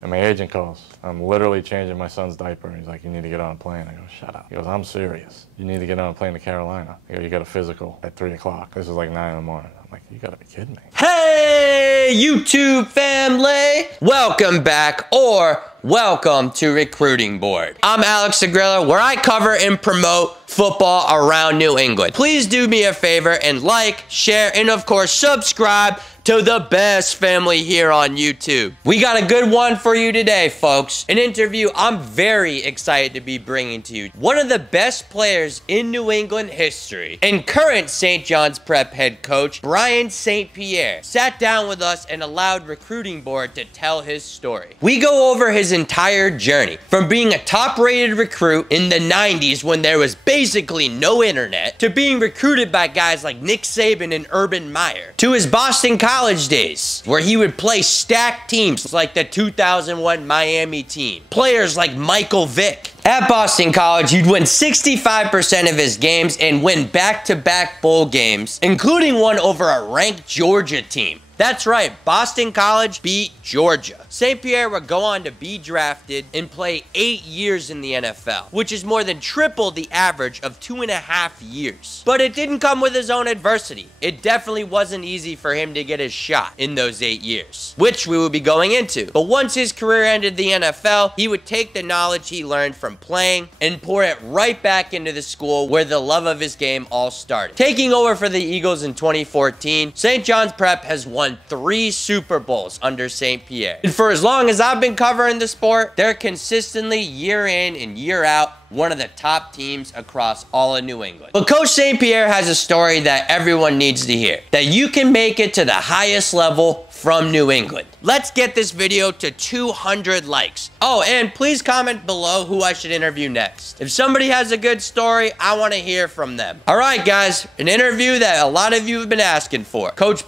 And my agent calls. I'm literally changing my son's diaper. He's like, you need to get on a plane. I go, shut up. He goes, I'm serious. You need to get on a plane to Carolina. I go, you got a physical at 3 o'clock. This is like 9 in the morning. I'm like, you gotta be kidding me. Hey, YouTube family. Welcome back, or welcome to Recruiting Board. I'm Alex Agrilla, where I cover and promote football around New England. Please do me a favor and like, share, and of course, subscribe to the best family here on YouTube. We got a good one for you today, folks. An interview I'm very excited to be bringing to you. One of the best players in New England history and current St. John's Prep head coach, Coach St Pierre, sat down with us and allowed Recruiting Board to tell his story. We go over his entire journey from being a top-rated recruit in the 90s when there was basically no internet, to being recruited by guys like Nick Saban and Urban Meyer, to his Boston College days, where he would play stacked teams like the 2001 Miami team, players like Michael Vick. At Boston College, he'd win 65% of his games and win back-to-back bowl games, including one over a ranked Georgia team. That's right, Boston College beat Georgia. St. Pierre would go on to be drafted and play 8 years in the NFL, which is more than triple the average of 2.5 years. But it didn't come with his own adversity. It definitely wasn't easy for him to get his shot in those 8 years, which we will be going into. But once his career ended the NFL, he would take the knowledge he learned from playing and pour it right back into the school where the love of his game all started. Taking over for the Eagles in 2014, St. John's Prep has won 3 Super Bowls under St. Pierre. And for as long as I've been covering the sport, they're consistently year in and year out one of the top teams across all of New England. But Coach St. Pierre has a story that everyone needs to hear, that you can make it to the highest level from New England. Let's get this video to 200 likes. Oh, and please comment below who I should interview next. If somebody has a good story, I want to hear from them. All right, guys, an interview that a lot of you have been asking for. Coach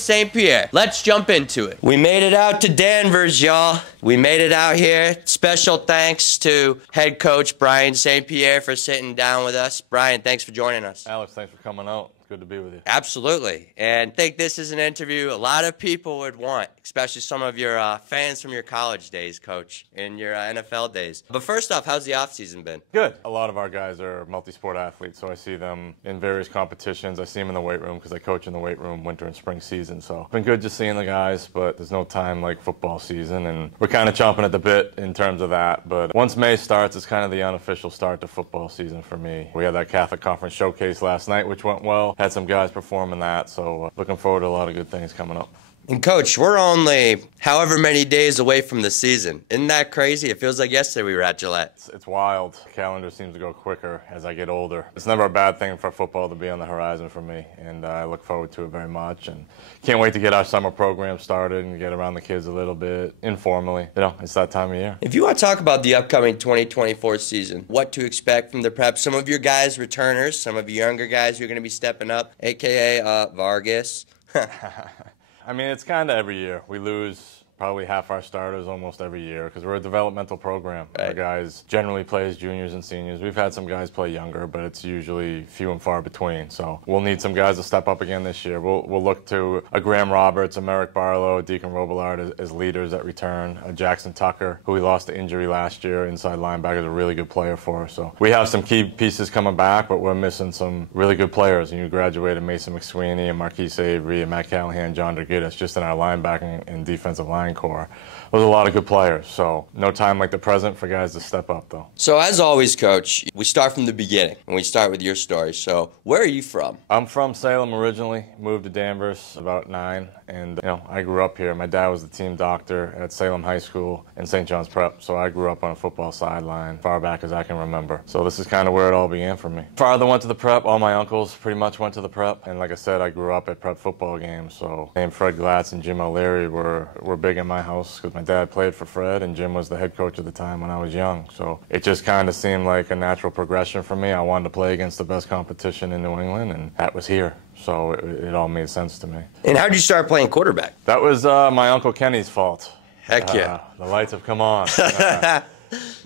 St. Pierre. Let's jump into it. We made it out to Danvers, y'all. We made it out here. Special thanks to head coach St. Pierre for sitting down with us. Brian, thanks for joining us. Alex, thanks for coming out. Good to be with you. Absolutely. And I think this is an interview a lot of people would want, especially some of your fans from your college days, Coach, and your NFL days. But first off, how's the offseason been? Good. A lot of our guys are multi-sport athletes, so I see them in various competitions. I see them in the weight room because I coach in the weight room winter and spring season. So it's been good just seeing the guys, but there's no time like football season, and we're kind of chomping at the bit in terms of that. But once May starts, it's kind of the unofficial start to football season for me. We had that Catholic Conference Showcase last night, which went well. Had some guys performing that, so looking forward to a lot of good things coming up. And Coach, we're only however many days away from the season. Isn't that crazy? It feels like yesterday we were at Gillette. It's wild. The calendar seems to go quicker as I get older. It's never a bad thing for football to be on the horizon for me, and I look forward to it very much. And can't wait to get our summer program started and get around the kids a little bit informally. You know, it's that time of year. If you want to talk about the upcoming 2024 season, what to expect from the Prep, some of your guys returners, some of your younger guys who are going to be stepping up, a.k.a. Vargas. I mean, it's kind of every year. We lose probably half our starters almost every year because we're a developmental program. Right. Our guys generally play as juniors and seniors. We've had some guys play younger, but it's usually few and far between. So we'll need some guys to step up again this year. We'll look to a Graham Roberts, a Merrick Barlow, a Deacon Robillard as leaders at return, a Jackson Tucker, who we lost to injury last year, inside linebacker, is a really good player for us. So we have some key pieces coming back, but we're missing some really good players. And you graduated Mason McSweeney and Marquise Avery and Matt Callahan, John Dergidis, just in our linebacking and defensive line core. There's a lot of good players, so no time like the present for guys to step up, though. So as always, Coach, we start from the beginning, and we start with your story. So where are you from? I'm from Salem originally, moved to Danvers about 9, and I grew up here. My dad was the team doctor at Salem High School and St. John's Prep, so I grew up on a football sideline far back as I can remember. So this is kind of where it all began for me. Father went to the Prep, all my uncles pretty much went to the Prep, and like I said, I grew up at Prep football games, so Fred Glatz and Jim O'Leary were big in my house because my dad played for Fred and Jim was the head coach at the time when I was young. So it just kind of seemed like a natural progression for me. I wanted to play against the best competition in New England, and that was here. So it all made sense to me. And how did you start playing quarterback? That was my Uncle Kenny's fault. Heck yeah. The lights have come on.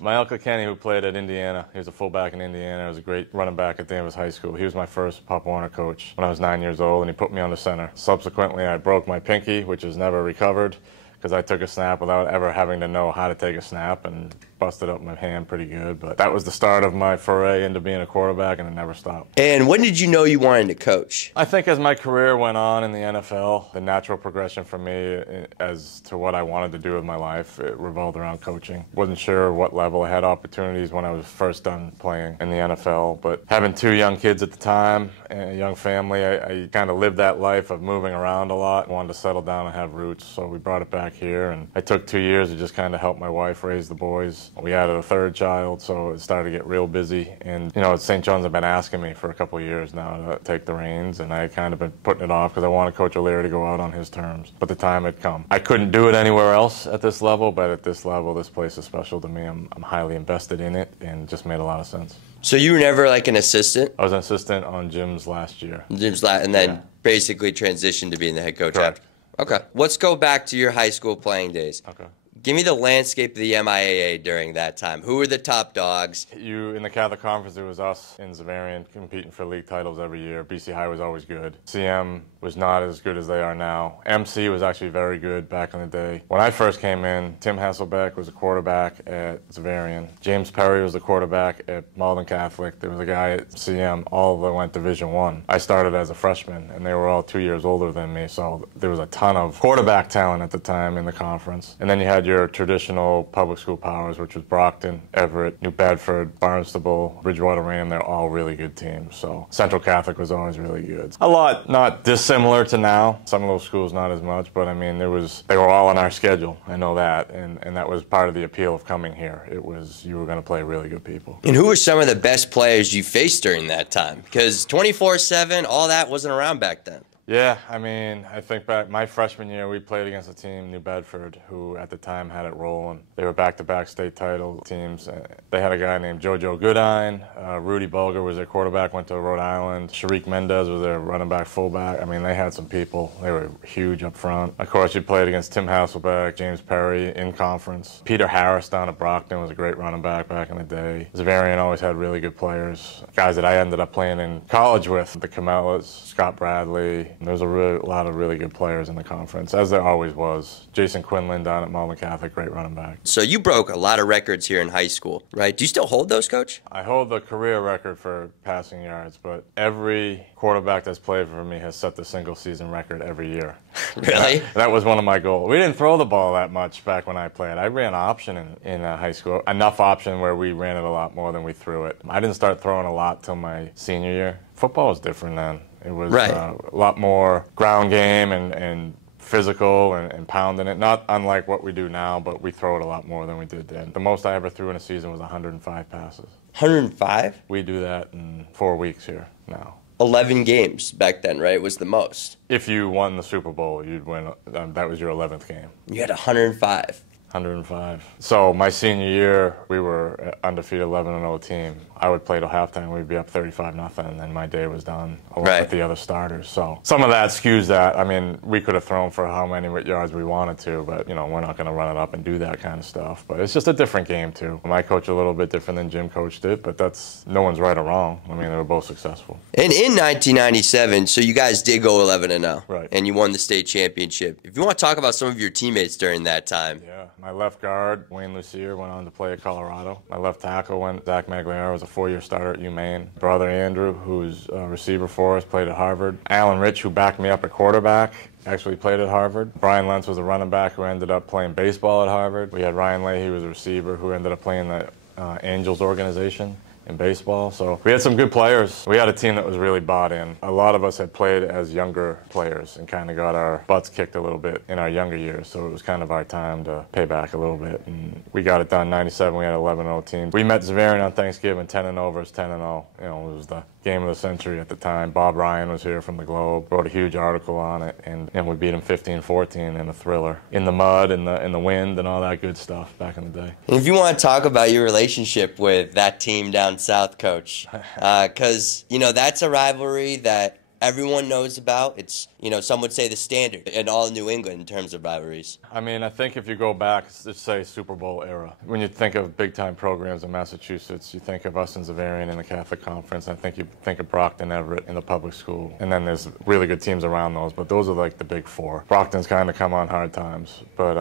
My Uncle Kenny, who played at Indiana, he was a fullback in Indiana. He was a great running back at Danvers High School. He was my first Pop Warner coach when I was 9 years old, and he put me on the center. Subsequently, I broke my pinky, which was never recovered. because I took a snap without ever having to know how to take a snap and busted up my hand pretty good. But that was the start of my foray into being a quarterback, and it never stopped. And when did you know you wanted to coach? I think as my career went on in the NFL, the natural progression for me as to what I wanted to do with my life, it revolved around coaching. Wasn't sure what level. I had opportunities when I was first done playing in the NFL, but having 2 young kids at the time and a young family, I kind of lived that life of moving around a lot. I wanted to settle down and have roots, so we brought it back here, and I took 2 years to just kind of help my wife raise the boys. We added a 3rd child, so it started to get real busy. And, you know, St. John's have been asking me for a couple of years now to take the reins, and I kind of been putting it off because I wanted Coach O'Leary to go out on his terms. But the time had come. I couldn't do it anywhere else at this level, but at this level, this place is special to me. I'm highly invested in it, and it just made a lot of sense. So you were never like an assistant? I was an assistant on Jim's last year. And then basically transitioned to being the head coach. Correct. After. Okay. Let's go back to your high school playing days. Okay. Give me the landscape of the MIAA during that time. Who were the top dogs? In the Catholic Conference, it was us in Zavarian competing for league titles every year. BC High was always good. CM was not as good as they are now. MC was actually very good back in the day. When I first came in, Tim Hasselbeck was a quarterback at Zavarian. James Perry was the quarterback at Malden Catholic. There was a guy at CM. All of them went Division I. I started as a freshman, and they were all 2 years older than me, so there was a ton of quarterback talent at the time in the conference. And then you had your traditional public school powers, which was Brockton, Everett, New Bedford, Barnstable, Bridgewater Raynham. They're all really good teams. So Central Catholic was always really good. A lot not dissimilar to now. Some of those schools not as much, but I mean, they were all on our schedule. I know that, and that was part of the appeal of coming here. It was you were going to play really good people. And who were some of the best players you faced during that time? Because 24/7, all that wasn't around back then. Yeah, I mean, I think back my freshman year, we played against a team, New Bedford, who at the time had it rolling. They were back-to-back state title teams. They had a guy named JoJo Goodine. Rudy Bulger was their quarterback, went to Rhode Island. Sharik Mendez was their running back, fullback. I mean, they had some people. They were huge up front. Of course, you played against Tim Hasselbeck, James Perry in conference. Peter Harris down at Brockton was a great running back in the day. Zavarian always had really good players. Guys that I ended up playing in college with, the Camellas, Scott Bradley. There's a lot of really good players in the conference, as there always was. Jason Quinlan down at Malden Catholic, great running back. So you broke a lot of records here in high school, right? Do you still hold those, Coach? I hold the career record for passing yards, but every quarterback that's played for me has set the single-season record every year. Really? That was one of my goals. We didn't throw the ball that much back when I played. I ran option in high school, enough option where we ran it a lot more than we threw it. I didn't start throwing a lot till my senior year. Football was different then. It was a lot more ground game and physical and pounding it. Not unlike what we do now, but we throw it a lot more than we did then. The most I ever threw in a season was 105 passes. 105? We do that in 4 weeks here now. 11 games back then, right, was the most. If you won the Super Bowl, you'd win. That was your 11th game. You had 105. 105. So my senior year, we were undefeated 11-0 team. I would play till halftime. We'd be up 35-0, and then my day was done along with the other starters. So some of that skews that. I mean, we could have thrown for how many yards we wanted to, but, you know, we're not going to run it up and do that kind of stuff. But it's just a different game, too. I coach a little bit different than Jim coached it, but that's no one's right or wrong. I mean, they were both successful. And in 1997, so you guys did go 11-0. Right. And you won the state championship. If you want to talk about some of your teammates during that time. Yeah. My left guard, Wayne Lucier, went on to play at Colorado. My left tackle, Zach Magliaro, was a 4-year starter at UMaine. Brother Andrew, who's a receiver for us, played at Harvard. Alan Rich, who backed me up at quarterback, actually played at Harvard. Brian Lentz was a running back who ended up playing baseball at Harvard. We had Ryan Leahy, who was a receiver, who ended up playing the Angels organization in baseball. So we had some good players. We had a team that was really bought in. A lot of us had played as younger players and kind of got our butts kicked a little bit in our younger years. So it was kind of our time to pay back a little bit. And we got it done. 97, we had an 11-0 team. We met Zavarian on Thanksgiving, 10-0 versus 10-0. You know, it was the game of the century at the time. Bob Ryan was here from the Globe, wrote a huge article on it, and we beat him 15-14 in a thriller. In the mud, in the wind, and all that good stuff back in the day. And if you want to talk about your relationship with that team down south, Coach, because, you know, that's a rivalry that everyone knows about. It's you know, some would say the standard in all New England in terms of rivalries. I mean, I think if you go back, let's say Super Bowl era, when you think of big-time programs in Massachusetts, you think of us in Xaverian in the Catholic Conference. I think you think of Brockton, Everett in the public school. And then there's really good teams around those, but those are like the big four. Brockton's kind of come on hard times. But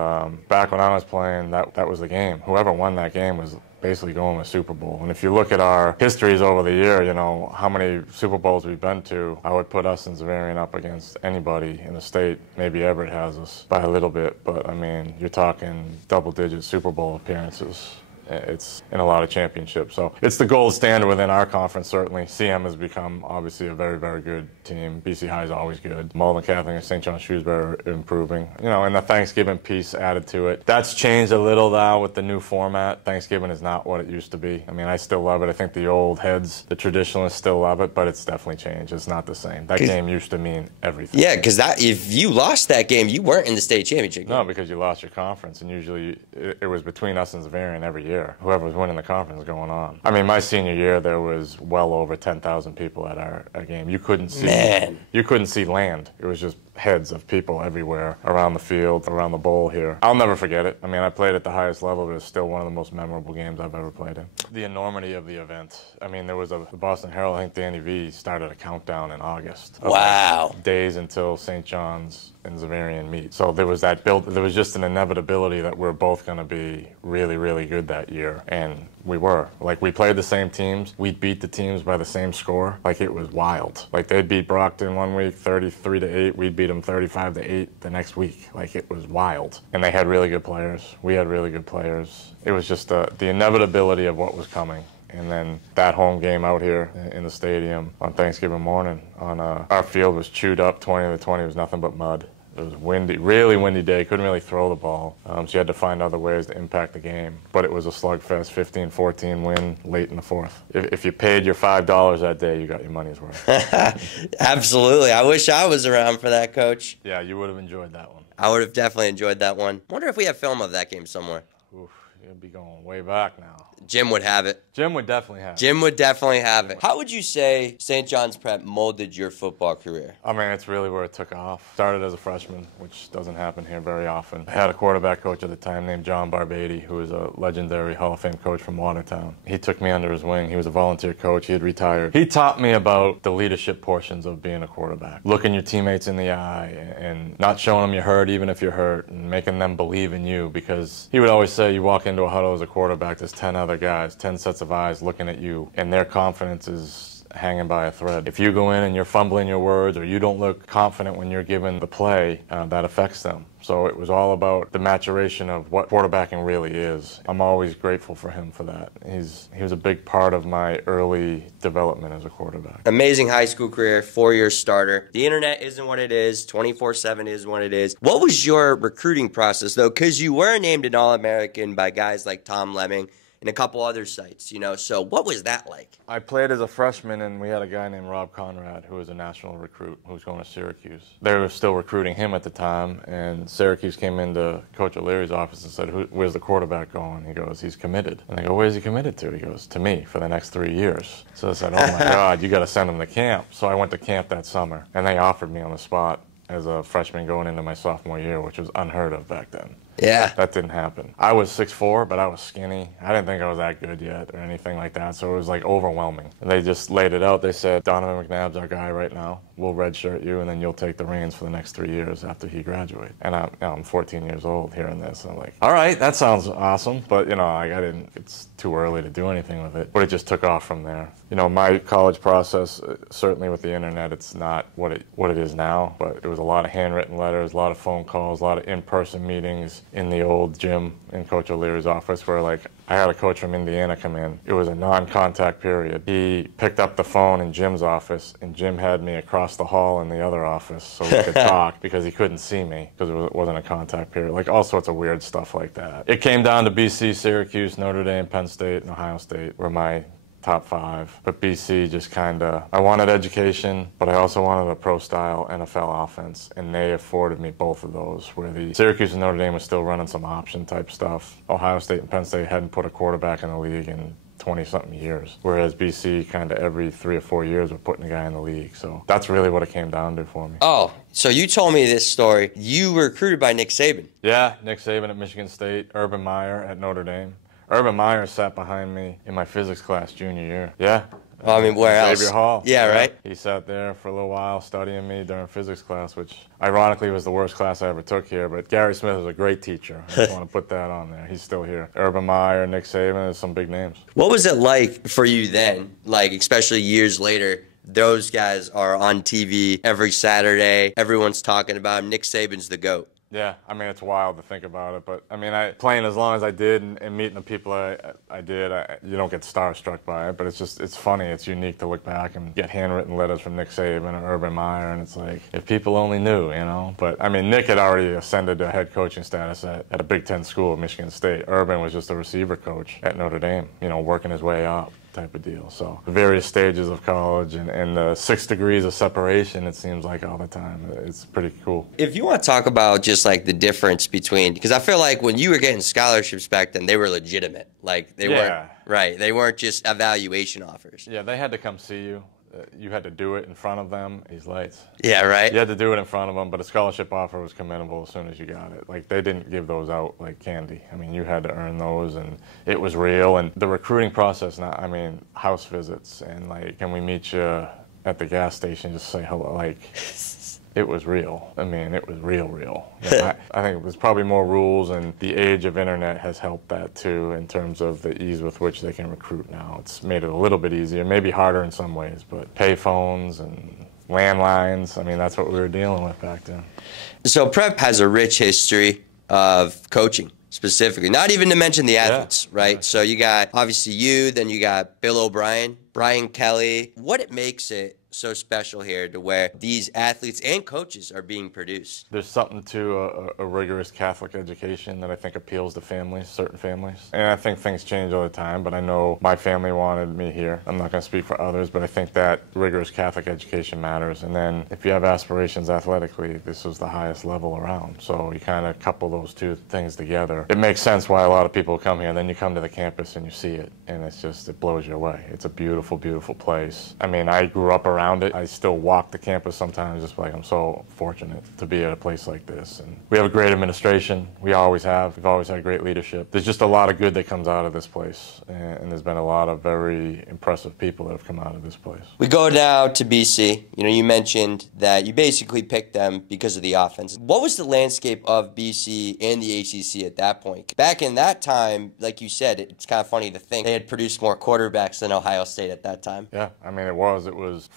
back when I was playing, that was the game. Whoever won that game was basically going to Super Bowl. And if you look at our histories over the year, you know, how many Super Bowls we've been to, I would put us in Xaverian up against anybody in the state. Maybe Everett has us by a little bit, but I mean, you're talking double-digit Super Bowl appearances. It's in a lot of championships. So it's the gold standard within our conference, certainly. CM has become, obviously, a very, very good team. BC High is always good. Malden Catholic and St. John Shrewsbury are improving. You know, and the Thanksgiving piece added to it. That's changed a little now with the new format. Thanksgiving is not what it used to be. I mean, I still love it. I think the old heads, the traditionalists still love it, but it's definitely changed. It's not the same. That game used to mean everything. Yeah, because if you lost that game, you weren't in the state championship game. No, because you lost your conference, and usually it was between us and Xaverian every year. Whoever was winning the conference was going on. I mean, my senior year, there was well over 10,000 people at our game. You couldn't see land. It was just heads of people everywhere around the field, around the bowl here. I'll never forget it. I mean, I played at the highest level, but it's still one of the most memorable games I've ever played in. The enormity of the event. I mean, there was the Boston Herald, I think Danny V started a countdown in August. Wow. Like days until St. John's and Xaverian meet. So there was that build. There was just an inevitability that we're both going to be really, really good that year. And we were. Like, we played the same teams. We'd beat the teams by the same score. Like, it was wild. Like, they'd beat Brockton one week 33-8. We'd beat them 35-8 the next week. Like, it was wild. And they had really good players. We had really good players. It was just the inevitability of what was coming. And then that home game out here in the stadium on Thanksgiving morning, our field was chewed up 20-20. It was nothing but mud. It was windy, really windy day. Couldn't really throw the ball. So you had to find other ways to impact the game. But it was a slugfest, 15-14 win late in the fourth. If you paid your $5 that day, you got your money's worth. Absolutely. I wish I was around for that, Coach. Yeah, you would have enjoyed that one. I would have definitely enjoyed that one. Wonder if we have film of that game somewhere. Oof, you'd be going way back now. Jim would have it. Jim would definitely have it. Jim would definitely have it. How would you say St. John's Prep molded your football career? I mean, it's really where it took off. Started as a freshman, which doesn't happen here very often. I had a quarterback coach at the time named John Barbady, who was a legendary Hall of Fame coach from Watertown. He took me under his wing. He was a volunteer coach. He had retired. He taught me about the leadership portions of being a quarterback. Looking your teammates in the eye and not showing them you're hurt even if you're hurt, and making them believe in you, because he would always say you walk into a huddle as a quarterback, there's 10 other guys, 10 sets of eyes looking at you, and their confidence is hanging by a thread. If you go in and you're fumbling your words or you don't look confident when you're given the play, that affects them. So it was all about the maturation of what quarterbacking really is. I'm always grateful for him for that. He was a big part of my early development as a quarterback. Amazing high school career, 4-year starter. The internet isn't what it is. 24/7 is what it is. What was your recruiting process, though? Because you were named an All-American by guys like Tom Lemming and a couple other sites, you know, so what was that like? I played as a freshman, and we had a guy named Rob Conrad, who was a national recruit, who was going to Syracuse. They were still recruiting him at the time, and Syracuse came into Coach O'Leary's office and said, where's the quarterback going? He goes, he's committed. And they go, where's he committed to? He goes, to me, for the next 3 years. So I said, oh my God, you got to send him to camp. So I went to camp that summer, and they offered me on the spot as a freshman going into my sophomore year, which was unheard of back then. Yeah. That didn't happen. I was 6'4", but I was skinny. I didn't think I was that good yet or anything like that, so it was like overwhelming. And they just laid it out. They said, Donovan McNabb's our guy right now. We'll redshirt you, and then you'll take the reins for the next 3 years after he graduates. And I'm 14 years old hearing this. And I'm like, all right, that sounds awesome. But, you know, I didn't, it's too early to do anything with it. But it just took off from there. You know, my college process, certainly with the internet, it's not what it is now. But it was a lot of handwritten letters, a lot of phone calls, a lot of in-person meetings in the old gym in Coach O'Leary's office, where, like, I had a coach from Indiana come in. It was a non-contact period. He picked up the phone in Jim's office, and Jim had me across the hall in the other office so we could talk, because he couldn't see me because it wasn't a contact period. Like, all sorts of weird stuff like that. It came down to BC, Syracuse, Notre Dame, Penn State, and Ohio State were my top 5. But BC just kind of, I wanted education, but I also wanted a pro-style NFL offense, and they afforded me both of those, where the Syracuse and Notre Dame was still running some option type stuff. Ohio State and Penn State hadn't put a quarterback in the league in 20-something years, whereas BC kind of every 3 or 4 years we're putting a guy in the league. So that's really what it came down to for me. Oh, so you told me this story. You were recruited by Nick Saban. Yeah, Nick Saban at Michigan State, Urban Meyer at Notre Dame. Urban Meyer sat behind me in my physics class junior year. Yeah. Well, I mean, where else? Xavier Hall. Yeah, right? He sat there for a little while studying me during physics class, which ironically was the worst class I ever took here. But Gary Smith was a great teacher. I just want to put that on there. He's still here. Urban Meyer, Nick Saban, there's some big names. What was it like for you then, like especially years later? Those guys are on TV every Saturday. Everyone's talking about him. Nick Saban's the GOAT. Yeah, I mean, it's wild to think about it, but I mean, playing as long as I did and meeting the people I did, you don't get starstruck by it, but it's funny, it's unique to look back and get handwritten letters from Nick Saban and Urban Meyer, and it's like, if people only knew, you know? But I mean, Nick had already ascended to head coaching status at a Big Ten school at Michigan State. Urban was just a receiver coach at Notre Dame, you know, working his way up. Type of deal. So the various stages of college and the 6 degrees of separation, it seems like all the time. It's pretty cool. If you want to talk about just like the difference between, because I feel like when you were getting scholarships back then, they were legitimate. Like they weren't, right, they weren't just evaluation offers. Yeah, they had to come see you. You had to do it in front of them. These lights. Yeah, right. You had to do it in front of them, but a scholarship offer was commendable as soon as you got it. Like, they didn't give those out like candy. I mean, you had to earn those, and it was real. And the recruiting process, now, I mean, house visits and like, can we meet you at the gas station? Just say hello, like. It was real. I mean, it was real. I think it was probably more rules, and the age of internet has helped that too in terms of the ease with which they can recruit now. It's made it a little bit easier, maybe harder in some ways, but pay phones and landlines, I mean, that's what we were dealing with back then. So Prep has a rich history of coaching. Specifically, not even to mention the athletes, right? Yeah. So you got obviously you, then you got Bill O'Brien, Brian Kelly. What it makes it so special here to where these athletes and coaches are being produced? There's something to a rigorous Catholic education that I think appeals to families, certain families. And I think things change all the time, but I know my family wanted me here. I'm not going to speak for others, but I think that rigorous Catholic education matters. And then if you have aspirations athletically, this was the highest level around. So you kind of couple those two things together. It makes sense why a lot of people come here. And then you come to the campus and you see it, and it's just, it blows you away. It's a beautiful, beautiful place. I mean, I grew up around it. I still walk the campus sometimes, just like I'm so fortunate to be at a place like this. And we have a great administration. We always have. We've always had great leadership. There's just a lot of good that comes out of this place, and there's been a lot of very impressive people that have come out of this place. We go now to BC. You know, you mentioned that you basically picked them because of the offense. What was the landscape of BC and the ACC at that point? Back in that time, like you said, it's kind of funny to think they had produced more quarterbacks than Ohio State at that time. Yeah, I mean, it was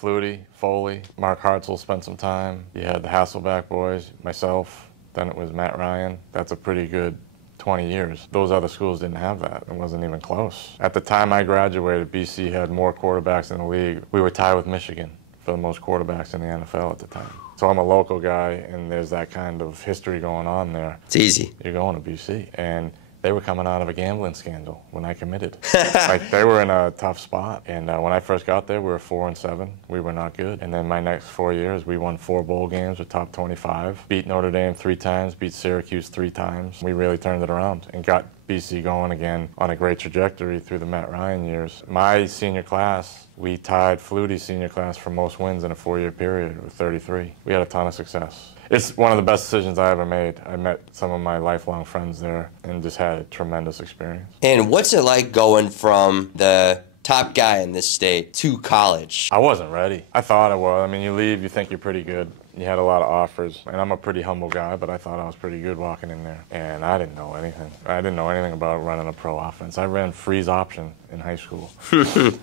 Flutie, Foley, Mark Hartzell spent some time. You had the Hasselback boys, myself, then it was Matt Ryan. That's a pretty good 20 years. Those other schools didn't have that. It wasn't even close. At the time I graduated, BC had more quarterbacks in the league. We were tied with Michigan for the most quarterbacks in the NFL at the time. So I'm a local guy, and there's that kind of history going on there. It's easy. You're going to BC. And they were coming out of a gambling scandal when I committed. Like, they were in a tough spot. And when I first got there, we were 4-7. We were not good. And then my next 4 years, we won 4 bowl games with top 25. Beat Notre Dame 3 times, beat Syracuse 3 times. We really turned it around and got BC going again on a great trajectory through the Matt Ryan years. My senior class, we tied Flutie's senior class for most wins in a 4-year period with 33. We had a ton of success. It's one of the best decisions I ever made. I met some of my lifelong friends there and just had a tremendous experience. And what's it like going from the top guy in this state to college? I wasn't ready. I thought I was. I mean, you leave, you think you're pretty good. You had a lot of offers, and I'm a pretty humble guy, but I thought I was pretty good walking in there. And I didn't know anything. I didn't know anything about running a pro offense. I ran freeze option in high school.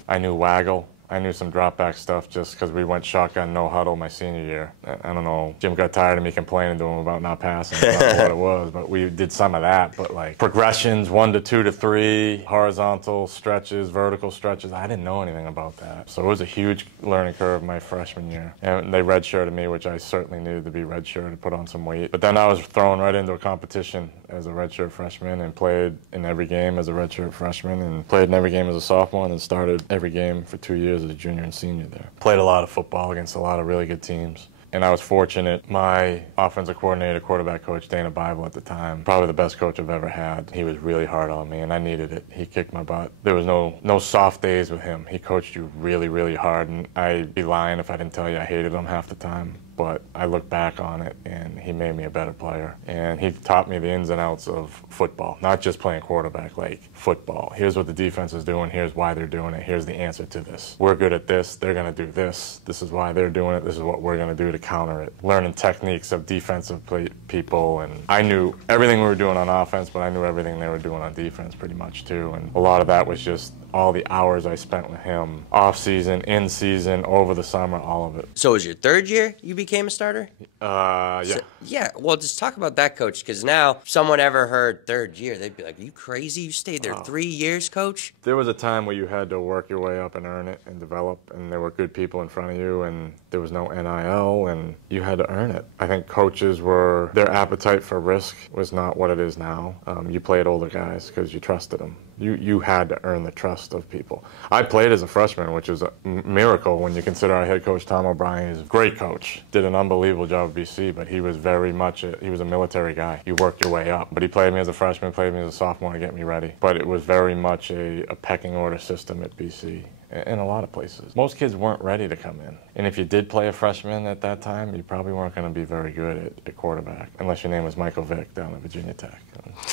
I knew waggle. I knew some drop back stuff just because we went shotgun no huddle my senior year. I don't know, Jim got tired of me complaining to him about not passing. I don't know what it was, but we did some of that. But like progressions, 1 to 2 to 3, horizontal stretches, vertical stretches, I didn't know anything about that. So it was a huge learning curve my freshman year. And they redshirted me, which I certainly needed to be redshirted, put on some weight. But then I was thrown right into a competition as a redshirt freshman and played in every game as a redshirt freshman and played in every game as a sophomore and then started every game for 2 years as a junior and senior there. Played a lot of football against a lot of really good teams. And I was fortunate. My offensive coordinator, quarterback coach, Dana Bible at the time, probably the best coach I've ever had. He was really hard on me, and I needed it. He kicked my butt. There was no soft days with him. He coached you really, really hard, and I'd be lying if I didn't tell you I hated him half the time. But I look back on it, and he made me a better player. And he taught me the ins and outs of football, not just playing quarterback, like football. Here's what the defense is doing. Here's why they're doing it. Here's the answer to this. We're good at this. They're going to do this. This is why they're doing it. This is what we're going to do to counter it. Learning techniques of defensive people. And I knew everything we were doing on offense, but I knew everything they were doing on defense pretty much too. And a lot of that was just all the hours I spent with him, off season, in season, over the summer, all of it. So it was your third year you became a starter? Yeah. So, yeah, well, just talk about that, Coach, because now if someone ever heard third year, they'd be like, are you crazy? You stayed there 3 years, Coach? There was a time where you had to work your way up and earn it and develop, and there were good people in front of you, and there was no NIL, and you had to earn it. I think coaches their appetite for risk was not what it is now. You played older guys because you trusted them. You had to earn the trust of people. I played as a freshman, which is a miracle when you consider our head coach, Tom O'Brien. He's a great coach. Did an unbelievable job at BC, but he was very much he was a military guy. You worked your way up. But he played me as a freshman, played me as a sophomore to get me ready. But it was very much a pecking order system at BC. In a lot of places. Most kids weren't ready to come in. And if you did play a freshman at that time, you probably weren't going to be very good at quarterback, unless your name was Michael Vick down at Virginia Tech.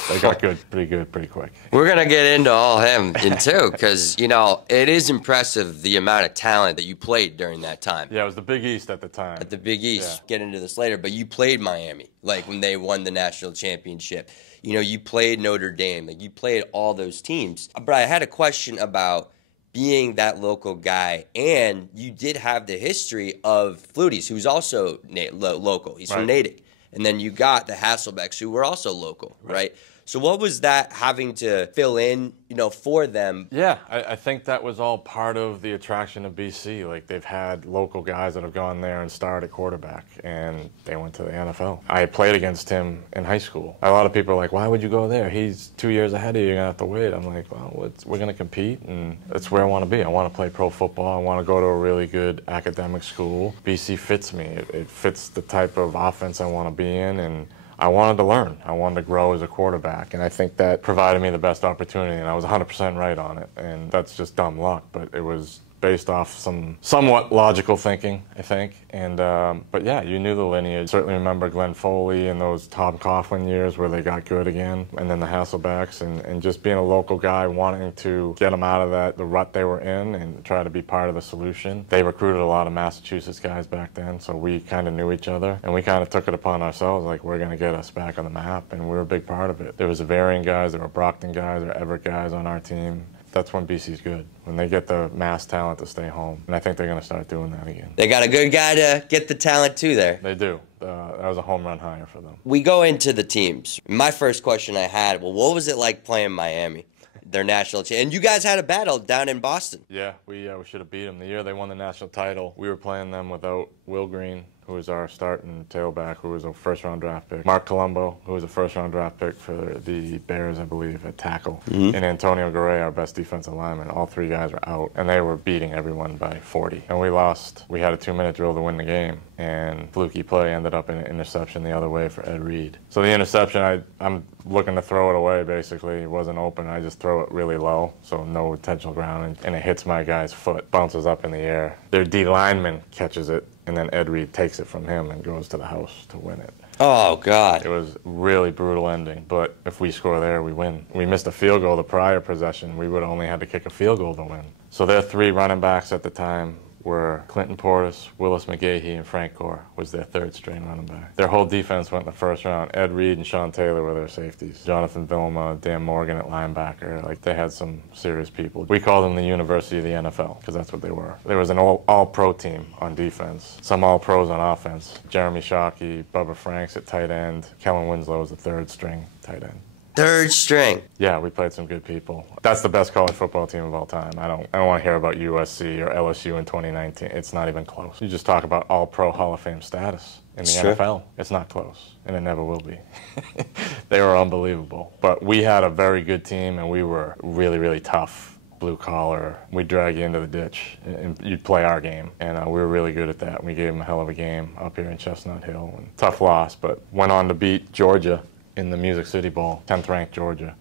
They got good pretty quick. We're going to get into all him too, because, you know, it is impressive the amount of talent that you played during that time. Yeah, it was the Big East at the time. At the Big East. Yeah. Get into this later, but you played Miami, like when they won the national championship. You know, you played Notre Dame. Like, you played all those teams. But I had a question about being that local guy, and you did have the history of Fluties, who's also local. He's from Natick. And then you got the Hasselbecks, who were also local, right? So what was that having to fill in, you know, for them? Yeah, I think that was all part of the attraction of BC. Like, they've had local guys that have gone there and started at quarterback, and they went to the NFL. I played against him in high school. A lot of people are like, why would you go there? He's 2 years ahead of you. You're going to have to wait. I'm like, well, we're going to compete, and that's where I want to be. I want to play pro football. I want to go to a really good academic school. BC fits me. It fits the type of offense I want to be in, and I wanted to learn. I wanted to grow as a quarterback, and I think that provided me the best opportunity, and I was 100% right on it. And that's just dumb luck, but it was based off some somewhat logical thinking, I think. And but yeah, you knew the lineage. Certainly remember Glenn Foley and those Tom Coughlin years where they got good again, and then the Hasselbecks, and just being a local guy wanting to get them out of the rut they were in and try to be part of the solution. They recruited a lot of Massachusetts guys back then, so we kind of knew each other, and we kind of took it upon ourselves, like, we're going to get us back on the map, and we were a big part of it. There was Avarian guys, there were Brockton guys, there were Everett guys on our team. That's when BC's good, when they get the mass talent to stay home. And I think they're going to start doing that again. They got a good guy to get the talent too there. They do. That was a home run hire for them. We go into the teams. My first question I had, well, what was it like playing Miami? Their national and you guys had a battle down in Boston. Yeah, we should have beat them. The year they won the national title, we were playing them without Will Green, who was our starting tailback, who was a first-round draft pick. Mark Colombo, who was a first-round draft pick for the Bears, I believe, at tackle. And Antonio Garay, our best defensive lineman. All three guys were out, and they were beating everyone by 40. And we lost. We had a 2-minute drill to win the game, and fluky play ended up in an interception the other way for Ed Reed. So the interception, I'm looking to throw it away, basically. It wasn't open. I just throw it really low, so no intentional ground, and it hits my guy's foot, bounces up in the air. Their D lineman catches it, and then Ed Reed takes it from him and goes to the house to win it. Oh, God. It was really brutal ending, but if we score there, we win. We missed a field goal the prior possession. We would have only had to kick a field goal to win. So their three running backs at the time were Clinton Portis, Willis McGahee, and Frank Gore was their third-string running back. Their whole defense went in the first round. Ed Reed and Sean Taylor were their safeties. Jonathan Vilma, Dan Morgan at linebacker. Like, they had some serious people. We called them the University of the NFL because that's what they were. There was an all-pro team on defense, some all-pros on offense. Jeremy Shockey, Bubba Franks at tight end. Kellen Winslow was the third-string tight end. Third string. Yeah, we played some good people. That's the best college football team of all time. I don't want to hear about USC or LSU in 2019. It's not even close. You just talk about all-pro Hall of Fame status in the NFL. It's not close, and it never will be. They were unbelievable. But we had a very good team, and we were really, really tough. blue collar. We'd drag you into the ditch, and you'd play our game. And we were really good at that. We gave them a hell of a game up here in Chestnut Hill. And tough loss, but went on to beat Georgia in the Music City Bowl, 10th ranked Georgia.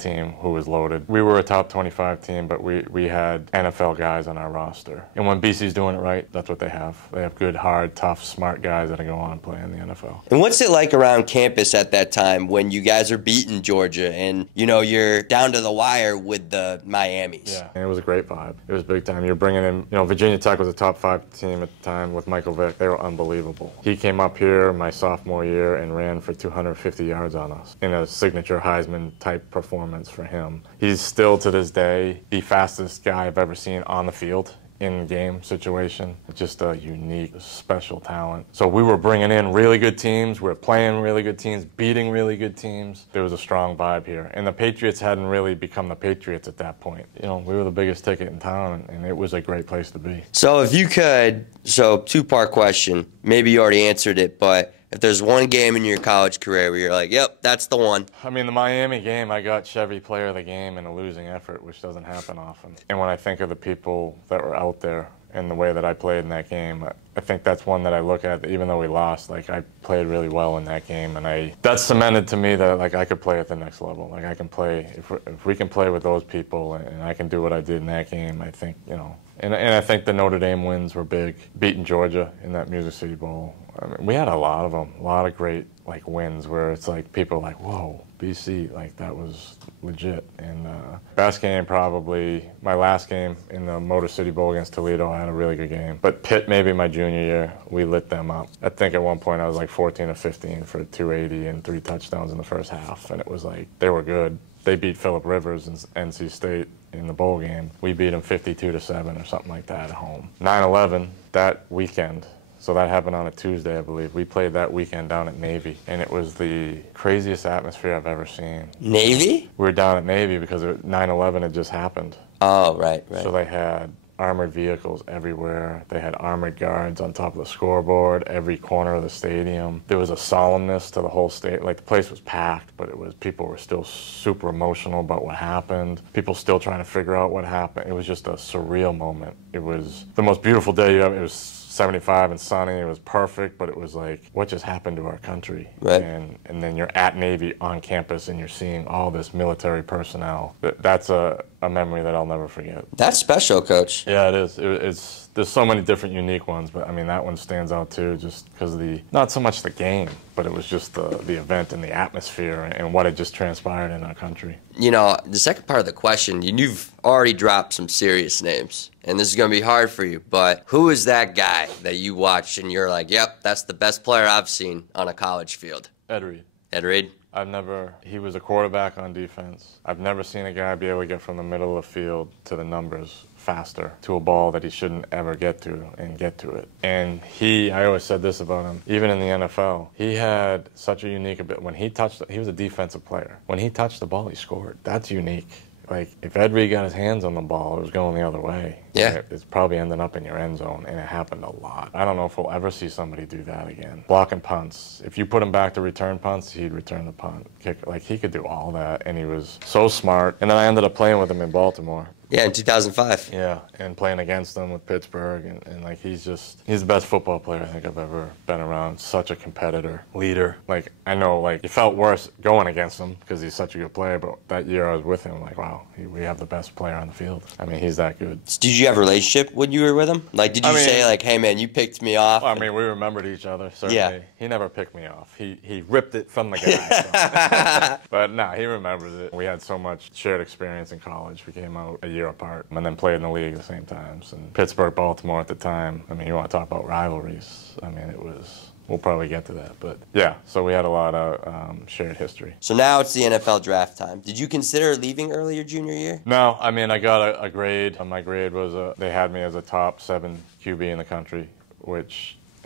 Team who was loaded. We were a top 25 team, but we had NFL guys on our roster. And when BC's doing it right, that's what they have. They have good, hard, tough, smart guys that go on and play in the NFL. And what's it like around campus at that time when you guys are beating Georgia and, you know, you're down to the wire with the Miamis? Yeah, and it was a great vibe. It was big time. You're bringing in, you know, Virginia Tech was a top 5 team at the time with Michael Vick. They were unbelievable. He came up here my sophomore year and ran for 250 yards on us in a signature Heisman-type performance for him. He's still to this day the fastest guy I've ever seen on the field in game situation. Just a unique, special talent. So we were bringing in really good teams. We were playing really good teams, beating really good teams. There was a strong vibe here. And the Patriots hadn't really become the Patriots at that point. You know, we were the biggest ticket in town, and it was a great place to be. So if you could, two-part question. Maybe you already answered it, but if there's one game in your college career where you're like, yep, that's the one. I mean, the Miami game, I got Chevy Player of the Game in a losing effort, which doesn't happen often. And when I think of the people that were out there and the way that I played in that game, I think that's one that I look at, even though we lost, like, I played really well in that game. And that cemented to me that, like, I could play at the next level. Like, I can play, if we can play with those people and I can do what I did in that game, I think, you know. And I think the Notre Dame wins were big. Beating Georgia in that Music City Bowl. I mean, we had a lot of them, a lot of great, like, wins where it's like people are like, whoa, BC, like, that was legit. And best game probably, my last game in the Motor City Bowl against Toledo, I had a really good game. But Pitt, maybe my junior year, we lit them up. I think at one point I was like 14 or 15 for 280 and 3 touchdowns in the first half. And it was like, they were good. They beat Phillip Rivers and NC State in the bowl game. We beat them 52-7 or something like that at home. 9/11, that weekend. So that happened on a Tuesday, I believe. We played that weekend down at Navy, and it was the craziest atmosphere I've ever seen. Navy? We were down at Navy because 9/11 had just happened. Oh, right. So they had armored vehicles everywhere. They had armored guards on top of the scoreboard, every corner of the stadium. There was a solemnness to the whole state. Like, the place was packed, but people were still super emotional about what happened. People still trying to figure out what happened. It was just a surreal moment. It was the most beautiful day you ever. It was 75 and sunny. It was perfect, but it was like, what just happened to our country? Right. And then you're at Navy on campus and you're seeing all this military personnel. That's a memory that I'll never forget. That's special, Coach. Yeah, it is. There's so many different unique ones, but I mean, that one stands out too, just because not so much the game, but it was just the event and the atmosphere and what had just transpired in our country. You know, the second part of the question, you've already dropped some serious names, and this is going to be hard for you, but who is that guy that you watch and you're like, yep, that's the best player I've seen on a college field? Ed Reed. Ed Reed? He was a quarterback on defense. I've never seen a guy be able to get from the middle of the field to the numbers faster to a ball that he shouldn't ever get to and get to it. And I always said this about him, even in the NFL, he had such a unique ability. When he was a defensive player. When he touched the ball, he scored. That's unique. Like, if Ed Reed got his hands on the ball, it was going the other way. Yeah. It's probably ending up in your end zone, and it happened a lot. I don't know if we'll ever see somebody do that again. Blocking punts. If you put him back to return punts, he'd return the punt. Like, he could do all that, and he was so smart. And then I ended up playing with him in Baltimore. Yeah, in 2005. Yeah, and playing against them with Pittsburgh, and like, he's the best football player I think I've ever been around. Such a competitor, leader. Like, I know, like, it felt worse going against him because he's such a good player, but that year I was with him, like, wow, we have the best player on the field. I mean, he's that good. Did you have a relationship when you were with him? Like, did you say, like, hey, man, you picked me off? I mean, we remembered each other, certainly. Yeah. He never picked me off. He ripped it from the guy. So. But, no, he remembers it. We had so much shared experience in college. We came out a year apart and then played in the league at the same times. And Pittsburgh, Baltimore at the time, I mean, you want to talk about rivalries. I mean, we'll probably get to that. But, yeah, so we had a lot of shared history. So now it's the NFL draft time. Did you consider leaving early your junior year? No, I mean, I got a grade. My grade was they had me as a top 7 QB in the country,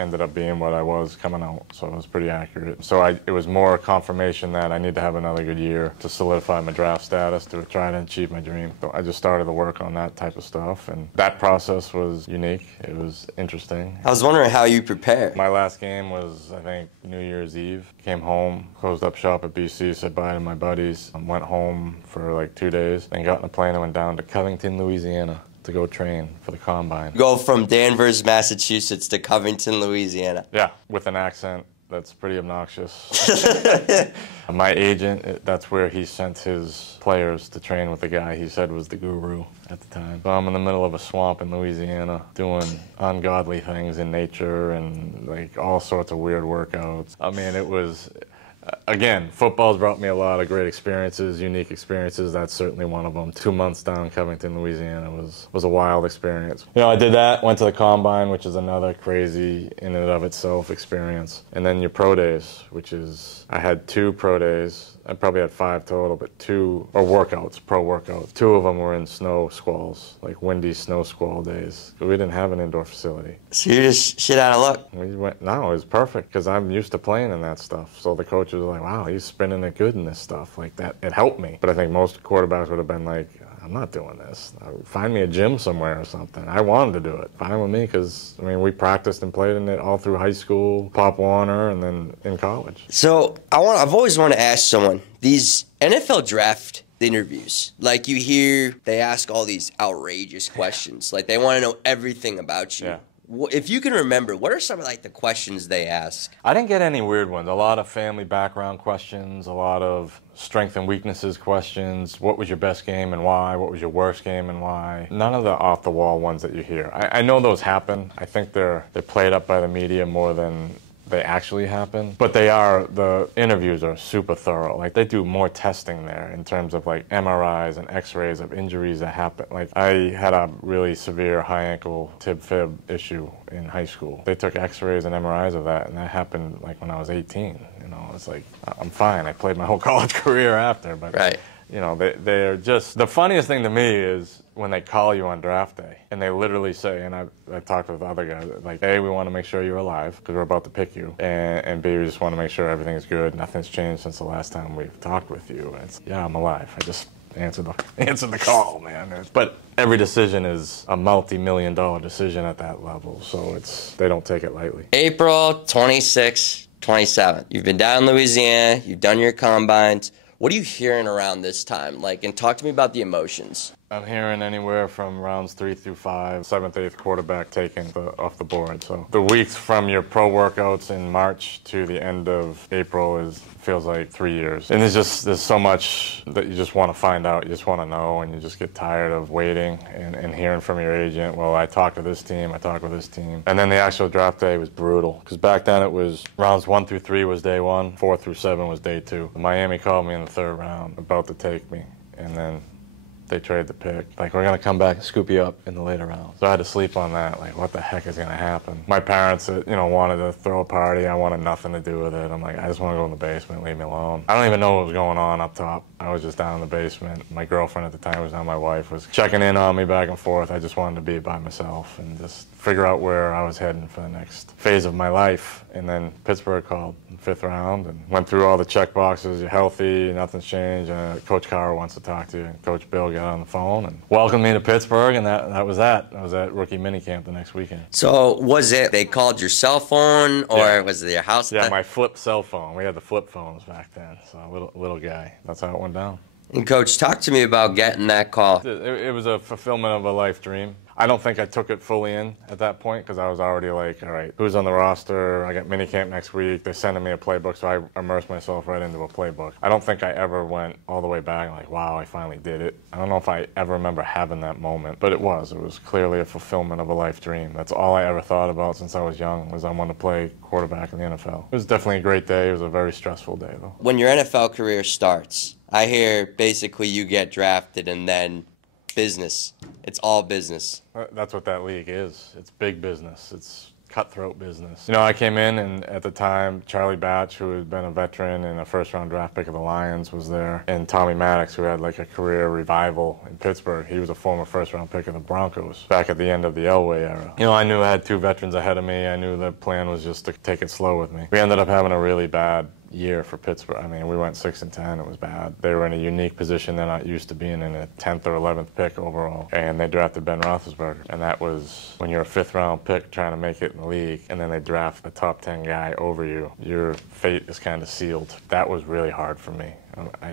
ended up being what I was coming out, so it was pretty accurate. So it was more confirmation that I need to have another good year to solidify my draft status, to try to achieve my dream. So I just started to work on that type of stuff, and that process was unique. It was interesting. I was wondering how you prepare. My last game was, I think, New Year's Eve. Came home, closed up shop at BC, said bye to my buddies, went home for like 2 days, then got in a plane and went down to Covington, Louisiana to go train for the combine. Go from Danvers, Massachusetts to Covington, Louisiana. Yeah, with an accent that's pretty obnoxious. My agent, that's where he sent his players to train with the guy he said was the guru at the time. So I'm in the middle of a swamp in Louisiana doing ungodly things in nature and like all sorts of weird workouts. I mean, it was... Again, football's brought me a lot of great experiences, unique experiences. That's certainly one of them. 2 months down in Covington, Louisiana was a wild experience. You know, I did that, went to the combine, which is another crazy in and of itself experience. And then your pro days, which is, I had 2 pro days. I probably had 5 total, but 2 are workouts, pro workouts. 2 of them were in snow squalls, like windy snow squall days. We didn't have an indoor facility. So you're just shit out of luck. No, it was perfect because I'm used to playing in that stuff. So the coaches were like, wow, he's spinning it good in this stuff. Like that, it helped me. But I think most quarterbacks would have been like, I'm not doing this. Find me a gym somewhere or something. I wanted to do it. Fine with me because, I mean, we practiced and played in it all through high school, Pop Warner, and then in college. So I've always wanted to ask someone, these NFL draft interviews, like you hear they ask all these outrageous questions. Like they want to know everything about you. Yeah. If you can remember, what are some of like the questions they ask? I didn't get any weird ones. A lot of family background questions, a lot of strength and weaknesses questions. What was your best game and why? What was your worst game and why? None of the off-the-wall ones that you hear. I know those happen. I think they're played up by the media more than they actually happen, but the interviews are super thorough. Like they do more testing there in terms of like MRIs and x-rays of injuries that happen. Like I had a really severe high ankle tib-fib issue in high school. They took x-rays and MRIs of that, and that happened like when I was 18. You know, it's like, I'm fine. I played my whole college career after, but right. You know, they're just, the funniest thing to me is when they call you on draft day and they literally say, and I talked with other guys, like, A, we want to make sure you're alive because we're about to pick you, and B, we just want to make sure everything's good, nothing's changed since the last time we've talked with you. And it's, yeah, I'm alive. I just answered the call, man. But every decision is a multi-million-dollar decision at that level, so they don't take it lightly. April 26, 27. You've been down in Louisiana, you've done your combines. What are you hearing around this time? Like, and talk to me about the emotions. I'm hearing anywhere from rounds 3 through 5, 7th, 8th quarterback taken off the board. So the weeks from your pro workouts in March to the end of April feels like 3 years. And there's so much that you just want to find out, you just want to know, and you just get tired of waiting and hearing from your agent, well, I talked to this team, I talked with this team. And then the actual draft day was brutal, because back then it was rounds 1 through 3 was day 1, 4 through 7 was day 2. Miami called me in the 3rd round, about to take me, and then they trade the pick. Like, we're going to come back and scoop you up in the later rounds. So I had to sleep on that. Like, what the heck is going to happen? My parents, wanted to throw a party. I wanted nothing to do with it. I'm like, I just want to go in the basement, leave me alone. I don't even know what was going on up top. I was just down in the basement. My girlfriend at the time, was now my wife, was checking in on me back and forth. I just wanted to be by myself and just figure out where I was heading for the next phase of my life. And then Pittsburgh called in the 5th round and went through all the check boxes. You're healthy, nothing's changed. Coach Carr wants to talk to you. And Coach Bill got on the phone and welcomed me to Pittsburgh, and that was that. I was at rookie minicamp the next weekend. So was it they called your cell phone, or was it your house? Yeah, my flip cell phone. We had the flip phones back then, so little guy. That's how it went down. And Coach, talk to me about getting that call. It was a fulfillment of a life dream. I don't think I took it fully in at that point because I was already like, all right, who's on the roster? I got minicamp next week. They're sending me a playbook, so I immersed myself right into a playbook. I don't think I ever went all the way back like, wow, I finally did it. I don't know if I ever remember having that moment, but it was clearly a fulfillment of a life dream. That's all I ever thought about since I was young, was I wanted to play quarterback in the NFL. It was definitely a great day. It was a very stressful day, though. When your NFL career starts, I hear basically you get drafted and then business. It's all business. That's what that league is. It's big business. It's cutthroat business. You know, I came in, and at the time, Charlie Batch, who had been a veteran and a first-round draft pick of the Lions, was there, and Tommy Maddox, who had like a career revival in Pittsburgh. He was a former first-round pick of the Broncos back at the end of the Elway era. You know, I knew I had 2 veterans ahead of me. I knew the plan was just to take it slow with me. We ended up having a really bad year for Pittsburgh. I mean, we went 6-10. It was bad. They were in a unique position they're not used to being in, a 10th or 11th pick overall, and they drafted Ben Roethlisberger. And that was when you're a 5th-round pick trying to make it in the league, and then they draft a top 10 guy over you. Your fate is kind of sealed. That was really hard for me. I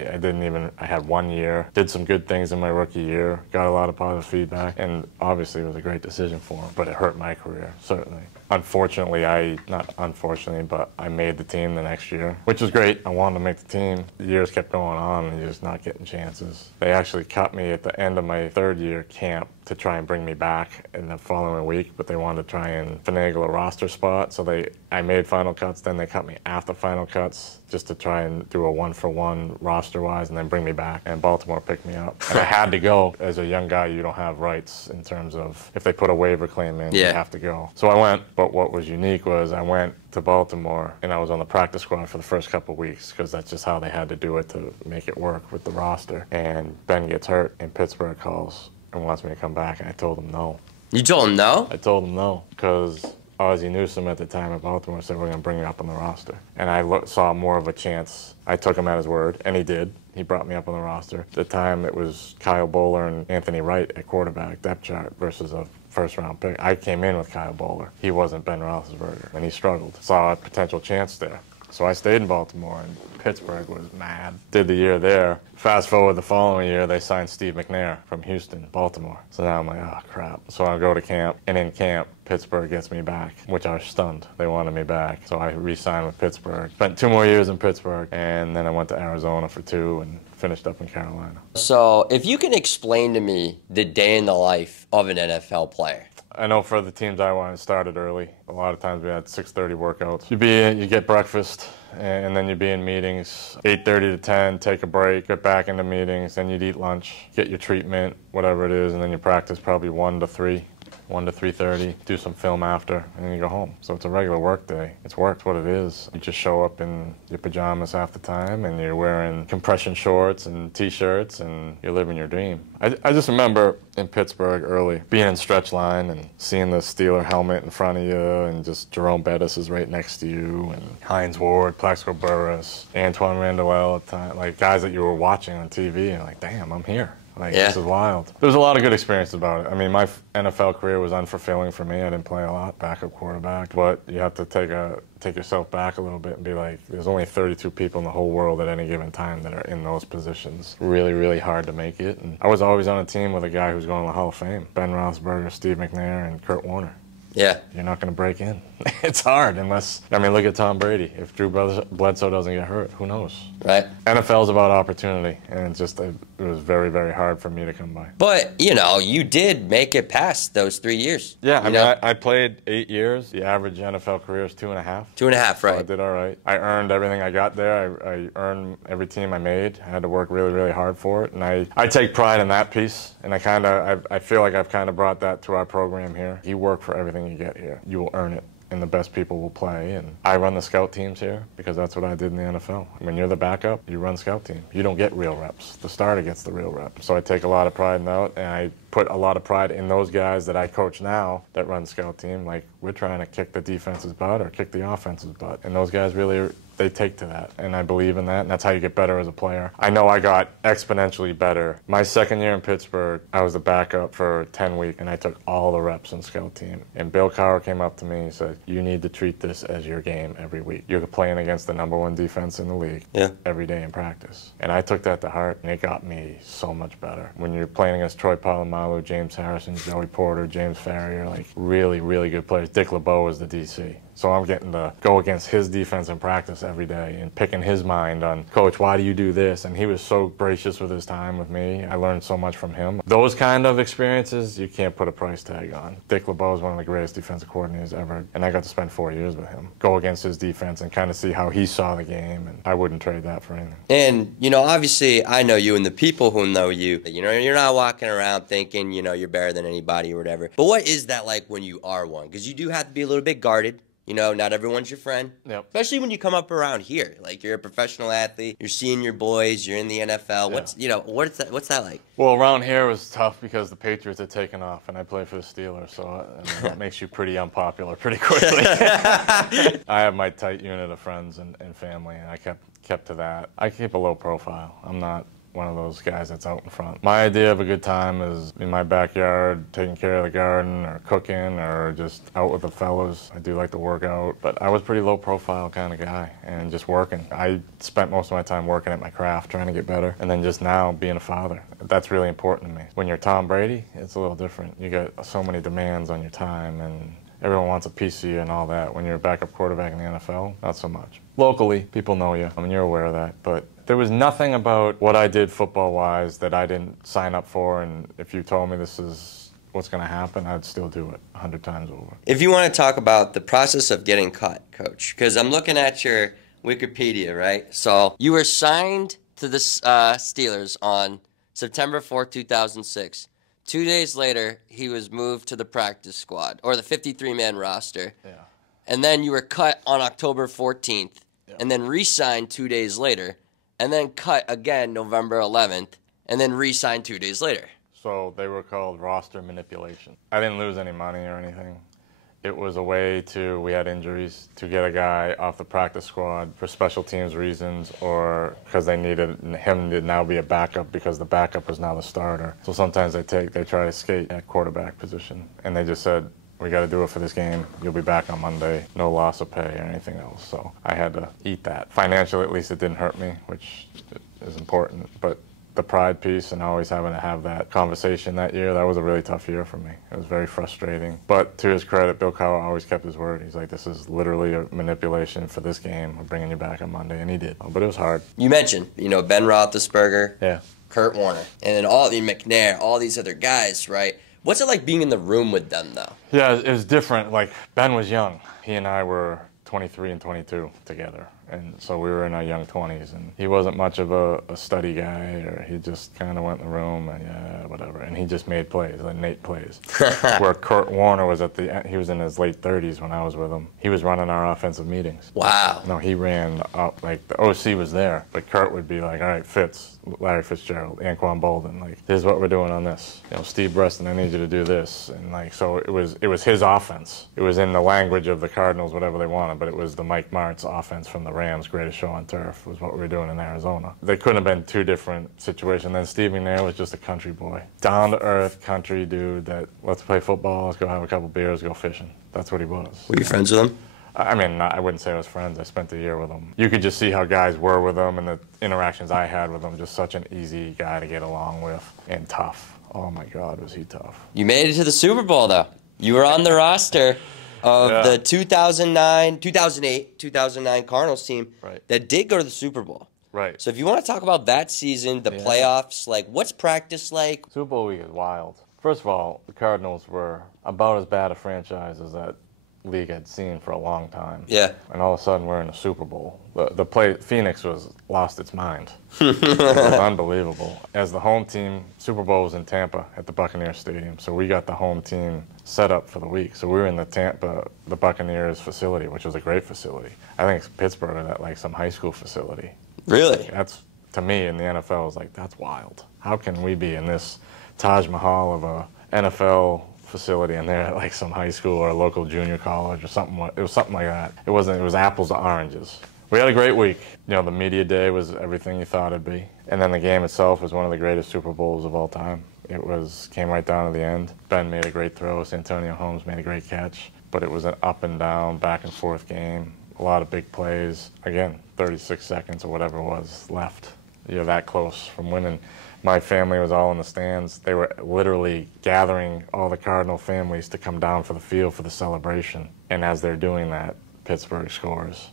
had 1 year, did some good things in my rookie year, got a lot of positive feedback, and obviously it was a great decision for him, but it hurt my career, certainly. Unfortunately, not unfortunately, but I made the team the next year, which was great. I wanted to make the team. The years kept going on and you're just not getting chances. They actually cut me at the end of my 3rd year camp to try and bring me back in the following week, but they wanted to try and finagle a roster spot, so I made final cuts, then they cut me after final cuts just to try and do a 1-for-1 roster-wise and then bring me back, and Baltimore picked me up. And I had to go. As a young guy, you don't have rights in terms of if they put a waiver claim in, you have to go. So I went, but what was unique was I went to Baltimore, and I was on the practice squad for the first couple of weeks because that's just how they had to do it to make it work with the roster. And Ben gets hurt, and Pittsburgh calls and wants me to come back, and I told him no. You told him no? I told him no because Ozzie Newsome at the time at Baltimore said, we're going to bring you up on the roster. And I saw more of a chance. I took him at his word, and he did. He brought me up on the roster. At the time, it was Kyle Bowler and Anthony Wright at quarterback depth chart versus a first-round pick. I came in with Kyle Bowler. He wasn't Ben Roethlisberger, and he struggled. Saw a potential chance there. So I stayed in Baltimore, and Pittsburgh was mad. Did the year there. Fast forward the following year, they signed Steve McNair from Houston, Baltimore. So now I'm like, oh, crap. So I go to camp, and in camp, Pittsburgh gets me back, which I was stunned. They wanted me back. So I re-signed with Pittsburgh. Spent 2 more years in Pittsburgh, and then I went to Arizona for 2 and finished up in Carolina. So if you can explain to me the day in the life of an NFL player. I know for the teams I wanted, started early. A lot of times we had 6:30 workouts. You get breakfast, and then you'd be in meetings 8:30 to 10, take a break, get back into meetings, then you'd eat lunch, get your treatment, whatever it is, and then you practice probably 1 to 3. 1 to 3:30, do some film after, and then you go home. So it's a regular work day. It's work, what it is. You just show up in your pajamas half the time, and you're wearing compression shorts and T-shirts, and you're living your dream. I just remember in Pittsburgh early, being in stretch line and seeing the Steeler helmet in front of you, and just Jerome Bettis is right next to you, and Hines Ward, Plaxico Burress, Antoine Randall at the time, like guys that you were watching on TV, and like, damn, I'm here. Like, this is wild. There's a lot of good experiences about it. I mean, my NFL career was unfulfilling for me. I didn't play a lot, backup quarterback. But you have to take yourself back a little bit and be like, there's only 32 people in the whole world at any given time that are in those positions. Really, really hard to make it. And I was always on a team with a guy who's going to the Hall of Fame. Ben Roethlisberger, Steve McNair, and Kurt Warner. Yeah. You're not going to break in. It's hard unless, I mean, look at Tom Brady. If Drew Bledsoe doesn't get hurt, who knows? Right. NFL's about opportunity, and it was very, very hard for me to come by. But, you did make it past those 3 years. Yeah, I mean, I played 8 years. The average NFL career is 2.5. 2.5, right. So I did all right. I earned everything I got there. I earned every team I made. I had to work really, really hard for it, and I take pride in that piece, and I feel like I've kind of brought that to our program here. You work for everything you get here. You will earn it, and the best people will play. And I run the scout teams here because that's what I did in the NFL. When you're the backup, you run scout team. You don't get real reps. The starter gets the real rep. So I take a lot of pride in that, and I put a lot of pride in those guys that I coach now that run scout team. Like, we're trying to kick the defense's butt or kick the offense's butt, and those guys really, they take to that, and I believe in that, and that's how you get better as a player. I know I got exponentially better. My second year in Pittsburgh, I was the backup for 10 weeks, and I took all the reps in scout team. And Bill Cowher came up to me and said, you need to treat this as your game every week. You're playing against the #1 defense in the league every day in practice. And I took that to heart, and it got me so much better. When you're playing against Troy Polamalu, James Harrison, Joey Porter, James Farrier, like really, really good players. Dick LeBeau was the DC. So I'm getting to go against his defense in practice every day and picking his mind on, Coach, why do you do this? And he was so gracious with his time with me. I learned so much from him. Those kind of experiences, you can't put a price tag on. Dick LeBeau is one of the greatest defensive coordinators ever, and I got to spend 4 years with him. Go against his defense and kind of see how he saw the game, and I wouldn't trade that for anything. And, you know, obviously, I know you and the people who know you, you're not walking around thinking, you're better than anybody or whatever. But what is that like when you are one? Because you do have to be a little bit guarded. Not everyone's your friend. Yep. Especially when you come up around here. Like, you're a professional athlete, you're seeing your boys, you're in the NFL. Yeah. What's that like? Well, around here it was tough because the Patriots had taken off, and I play for the Steelers, so that makes you pretty unpopular pretty quickly. I have my tight unit of friends and family, and I kept to that. I keep a low profile. I'm not one of those guys that's out in front. My idea of a good time is in my backyard, taking care of the garden or cooking or just out with the fellas. I do like to work out, but I was a pretty low profile kind of guy and just working. I spent most of my time working at my craft, trying to get better, and then just now being a father. That's really important to me. When you're Tom Brady, it's a little different. You got so many demands on your time, and everyone wants a piece of you and all that. When you're a backup quarterback in the NFL, not so much. Locally, people know you. I mean, you're aware of that, but there was nothing about what I did football-wise that I didn't sign up for, and if you told me this is what's going to happen, I'd still do it 100 times over. If you want to talk about the process of getting cut, Coach, because I'm looking at your Wikipedia, right? So you were signed to the Steelers on September 4th, 2006. 2 days later, he was moved to the practice squad, or the 53-man roster. Yeah. And then you were cut on October 14th, and then re-signed 2 days later, and then cut again November 11th, and then re-signed 2 days later. So they were called roster manipulation. I didn't lose any money or anything. It was a way we had injuries, to get a guy off the practice squad for special teams reasons, or because they needed him to now be a backup because the backup was now the starter. So sometimes they try to skate at quarterback position, and they just said, we got to do it for this game. You'll be back on Monday. No loss of pay or anything else. So I had to eat that. Financially, at least it didn't hurt me, which is important. But the pride piece and always having to have that conversation that year, that was a really tough year for me. It was very frustrating. But to his credit, Bill Cowher always kept his word. He's like, this is literally a manipulation for this game. We're bringing you back on Monday. And he did. But it was hard. You mentioned, Ben Roethlisberger, yeah, Kurt Warner, and then all the McNair, all these other guys, right? What's it like being in the room with them, though? Yeah, it was different. Like, Ben was young. He and I were 23 and 22 together. And so we were in our young 20s, and he wasn't much of a study guy, or he just kind of went in the room and whatever, and he just made plays, like Nate plays. Where Kurt Warner was he was in his late 30s when I was with him. He was running our offensive meetings. Wow. No, he ran up, like the OC was there, but Kurt would be like, all right, Larry Fitzgerald, Anquan Bolden, like, here's what we're doing on this. Steve Breston, I need you to do this. And like, so it was his offense. It was in the language of the Cardinals, whatever they wanted, but it was the Mike Martz offense from the Rams, greatest show on turf, was what we were doing in Arizona. They couldn't have been two different situations. Then Steve McNair was just a country boy. Down-to-earth country dude that, let's play football, let's go have a couple beers, go fishing. That's what he was. Were you friends with him? I mean, I wouldn't say I was friends. I spent a year with him. You could just see how guys were with him and the interactions I had with him. Just such an easy guy to get along with, and tough. Oh my God, was he tough. You made it to the Super Bowl, though. You were on the roster of the 2008-2009 Cardinals team that did go to the Super Bowl. Right. So if you want to talk about that season, the playoffs, like, what's practice like? Super Bowl week is wild. First of all, the Cardinals were about as bad a franchise as that league had seen for a long time. Yeah. And all of a sudden we're in a Super Bowl. Phoenix lost its mind. It was unbelievable. As the home team, Super Bowl was in Tampa at the Buccaneers Stadium, so we got the home team set up for the week. So we were in the Buccaneers facility, which was a great facility. I think it's Pittsburgh at like some high school facility. Really? That's, to me, in the NFL, was like, that's wild. How can we be in this Taj Mahal of a NFL facility and they're at like some high school or a local junior college or something? It was something like that. It was apples to oranges. We had a great week. The media day was everything you thought it'd be. And then the game itself was one of the greatest Super Bowls of all time. Came right down to the end. Ben made a great throw. Santonio Holmes made a great catch. But it was an up and down, back and forth game. A lot of big plays. Again, 36 seconds or whatever it was left. You're that close from winning. My family was all in the stands. They were literally gathering all the Cardinal families to come down for the field for the celebration. And as they're doing that, Pittsburgh scores.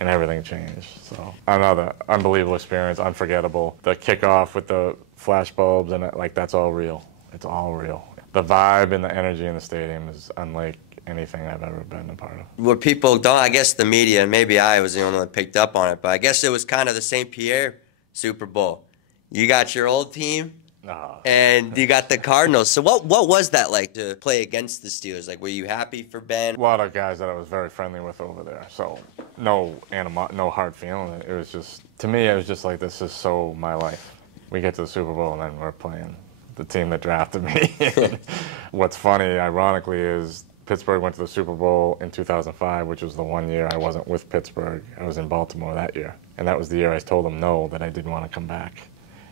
and everything changed. So another unbelievable experience, unforgettable. The kickoff with the flash bulbs and like that's all real. It's all real. The vibe and the energy in the stadium is unlike anything I've ever been a part of. What people don't, I guess the media, and maybe I was the only one that picked up on it, but I guess it was kind of the St. Pierre Super Bowl. You got your old team, and you got the Cardinals. So what was that like to play against the Steelers? Like, were you happy for Ben? A lot of guys that I was very friendly with over there, so no hard feeling. It was just, to me, it was just like, this is so my life. We get to the Super Bowl and then we're playing the team that drafted me. What's funny, ironically, is Pittsburgh went to the Super Bowl in 2005, which was the one year I wasn't with Pittsburgh. I was in Baltimore that year. And that was the year I told them no, that I didn't want to come back.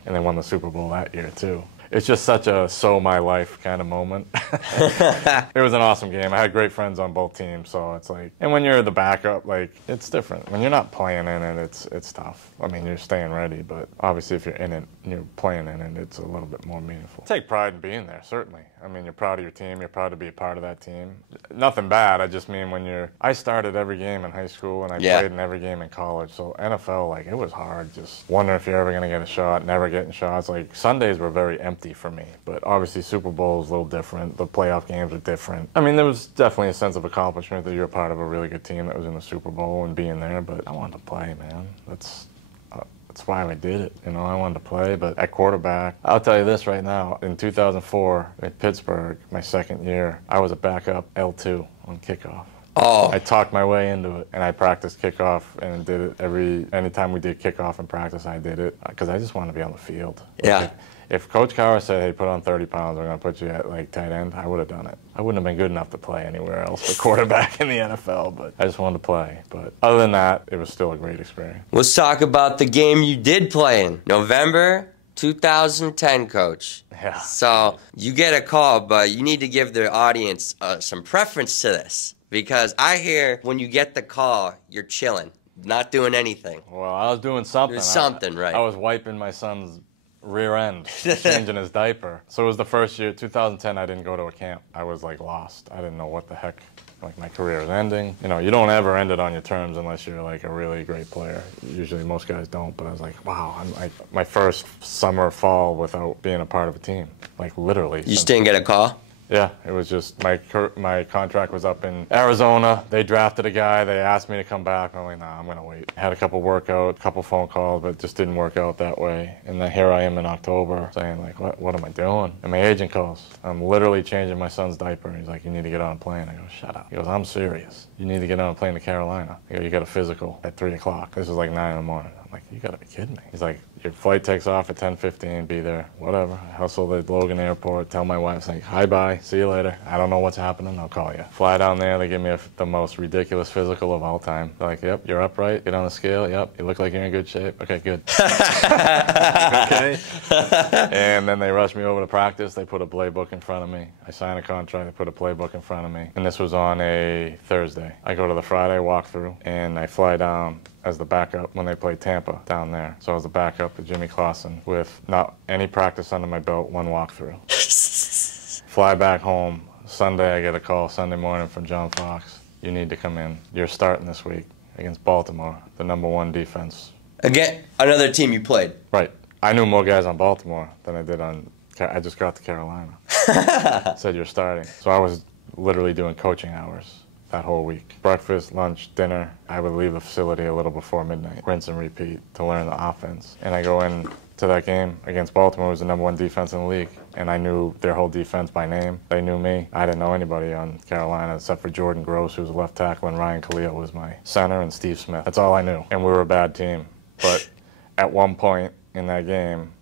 And they won the Super Bowl that year, too. It's just such a so my life kind of moment. It was an awesome game. I had great friends on both teams, so it's like, and when you're the backup, like, it's different. When you're not playing in it, it's tough. I mean, you're staying ready, but obviously if you're in it and you're playing in it, it's a little bit more meaningful. Take pride in being there, certainly. I mean, you're proud of your team. You're proud to be a part of that team. Nothing bad. I just mean I started every game in high school and I played in every game in college. So NFL, like, it was hard. Just wondering if you're ever going to get a shot, never getting shots. Like, Sundays were very empty for me. But obviously Super Bowl is a little different. The playoff games are different. I mean, there was definitely a sense of accomplishment that you're a part of a really good team that was in the Super Bowl and being there. But I wanted to play, man. That's why I did it. You know, I wanted to play, but at quarterback, I'll tell you this right now. In 2004 at Pittsburgh, my second year, I was a backup L2 on kickoff. Oh. I talked my way into it, and I practiced kickoff and did it anytime we did kickoff in practice, I did it because I just wanted to be on the field. Yeah. If Coach Cowher said, hey, put on 30 pounds, we're going to put you at like tight end, I would have done it. I wouldn't have been good enough to play anywhere else for quarterback in the NFL, but I just wanted to play. But other than that, it was still a great experience. Let's talk about the game you did play in. November 2010, Coach. Yeah. So you get a call, but you need to give the audience some preference to this. Because I hear when you get the call, you're chilling, not doing anything. Well, I was doing something. There's something, right? I was wiping my son's rear end, changing his diaper. So it was the first year, 2010, I didn't go to a camp. I was like lost. I didn't know what the heck, like my career was ending. You know, you don't ever end it on your terms unless you're like a really great player. Usually most guys don't, but I was like, wow, I'm like my first summer, fall without being a part of a team. Like literally. You just didn't get a call? Yeah, it was just my contract was up in Arizona. They drafted a guy. They asked me to come back. I'm like, nah, I'm going to wait. Had a couple workouts, couple phone calls, but it just didn't work out that way. And then here I am in October saying, like, what am I doing? And my agent calls. I'm literally changing my son's diaper. He's like, you need to get on a plane. I go, shut up. He goes, I'm serious. You need to get on a plane to Carolina. I go, you got a physical at 3 o'clock. This is like 9 in the morning. I'm like, you got to be kidding me. He's like, your flight takes off at 10:15, be there, whatever. I hustle at Logan Airport, tell my wife, like, hi, bye, see you later. I don't know what's happening, I'll call you. Fly down there, they give me the most ridiculous physical of all time. They're like, yep, you're upright, get on the scale, yep, you look like you're in good shape. Okay, good. Okay. And then they rush me over to practice, they put a playbook in front of me. I sign a contract, they put a playbook in front of me. And this was on a Thursday. I go to the Friday walkthrough, and I fly down as the backup when they played Tampa down there. So I was the backup to Jimmy Clausen with not any practice under my belt, one walkthrough. Fly back home. Sunday I get a call Sunday morning from John Fox. You need to come in. You're starting this week against Baltimore, the #1 defense. Again, another team you played. Right. I knew more guys on Baltimore than I did on, I just got to Carolina. Said you're starting. So I was literally doing coaching hours that whole week. Breakfast, lunch, dinner. I would leave the facility a little before midnight, rinse and repeat to learn the offense. And I go in to that game against Baltimore, was the #1 defense in the league. And I knew their whole defense by name. They knew me. I didn't know anybody on Carolina except for Jordan Gross, who was a left tackle, and Ryan Khalil was my center, and Steve Smith. That's all I knew. And we were a bad team. But at one point in that game,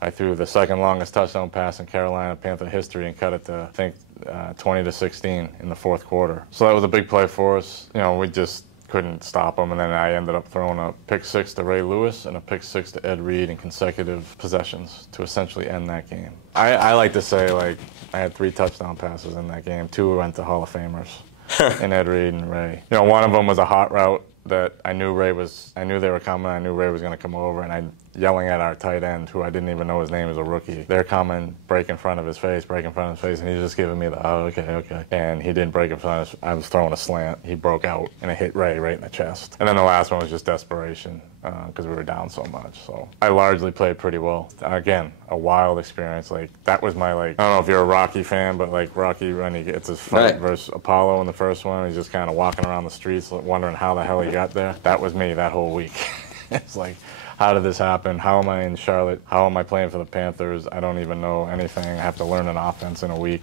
I threw the second longest touchdown pass in Carolina Panther history and cut it to, I think, 20-16 in the fourth quarter. So that was a big play for us. You know, we just couldn't stop them, and then I ended up throwing a pick 6 to Ray Lewis and a pick 6 to Ed Reed in consecutive possessions to essentially end that game. I like to say, like, I had 3 touchdown passes in that game. 2 went to Hall of Famers, and Ed Reed and Ray. You know, one of them was a hot route that I knew they were coming. I knew Ray was going to come over, and I yelling at our tight end, who I didn't even know his name as a rookie. They're coming, break in front of his face, and he's just giving me the, oh, okay. And he didn't break in front of his, I was throwing a slant. He broke out, and it hit Ray right in the chest. And then the last one was just desperation, because we were down so much. So I largely played pretty well. Again, a wild experience. Like, that was my, like, I don't know if you're a Rocky fan, but like Rocky, when he gets his fight versus Apollo in the first one, he's just kind of walking around the streets wondering how the hell he got there. That was me that whole week. It's like, how did this happen? How am I in Charlotte? How am I playing for the Panthers? I don't even know anything. I have to learn an offense in a week.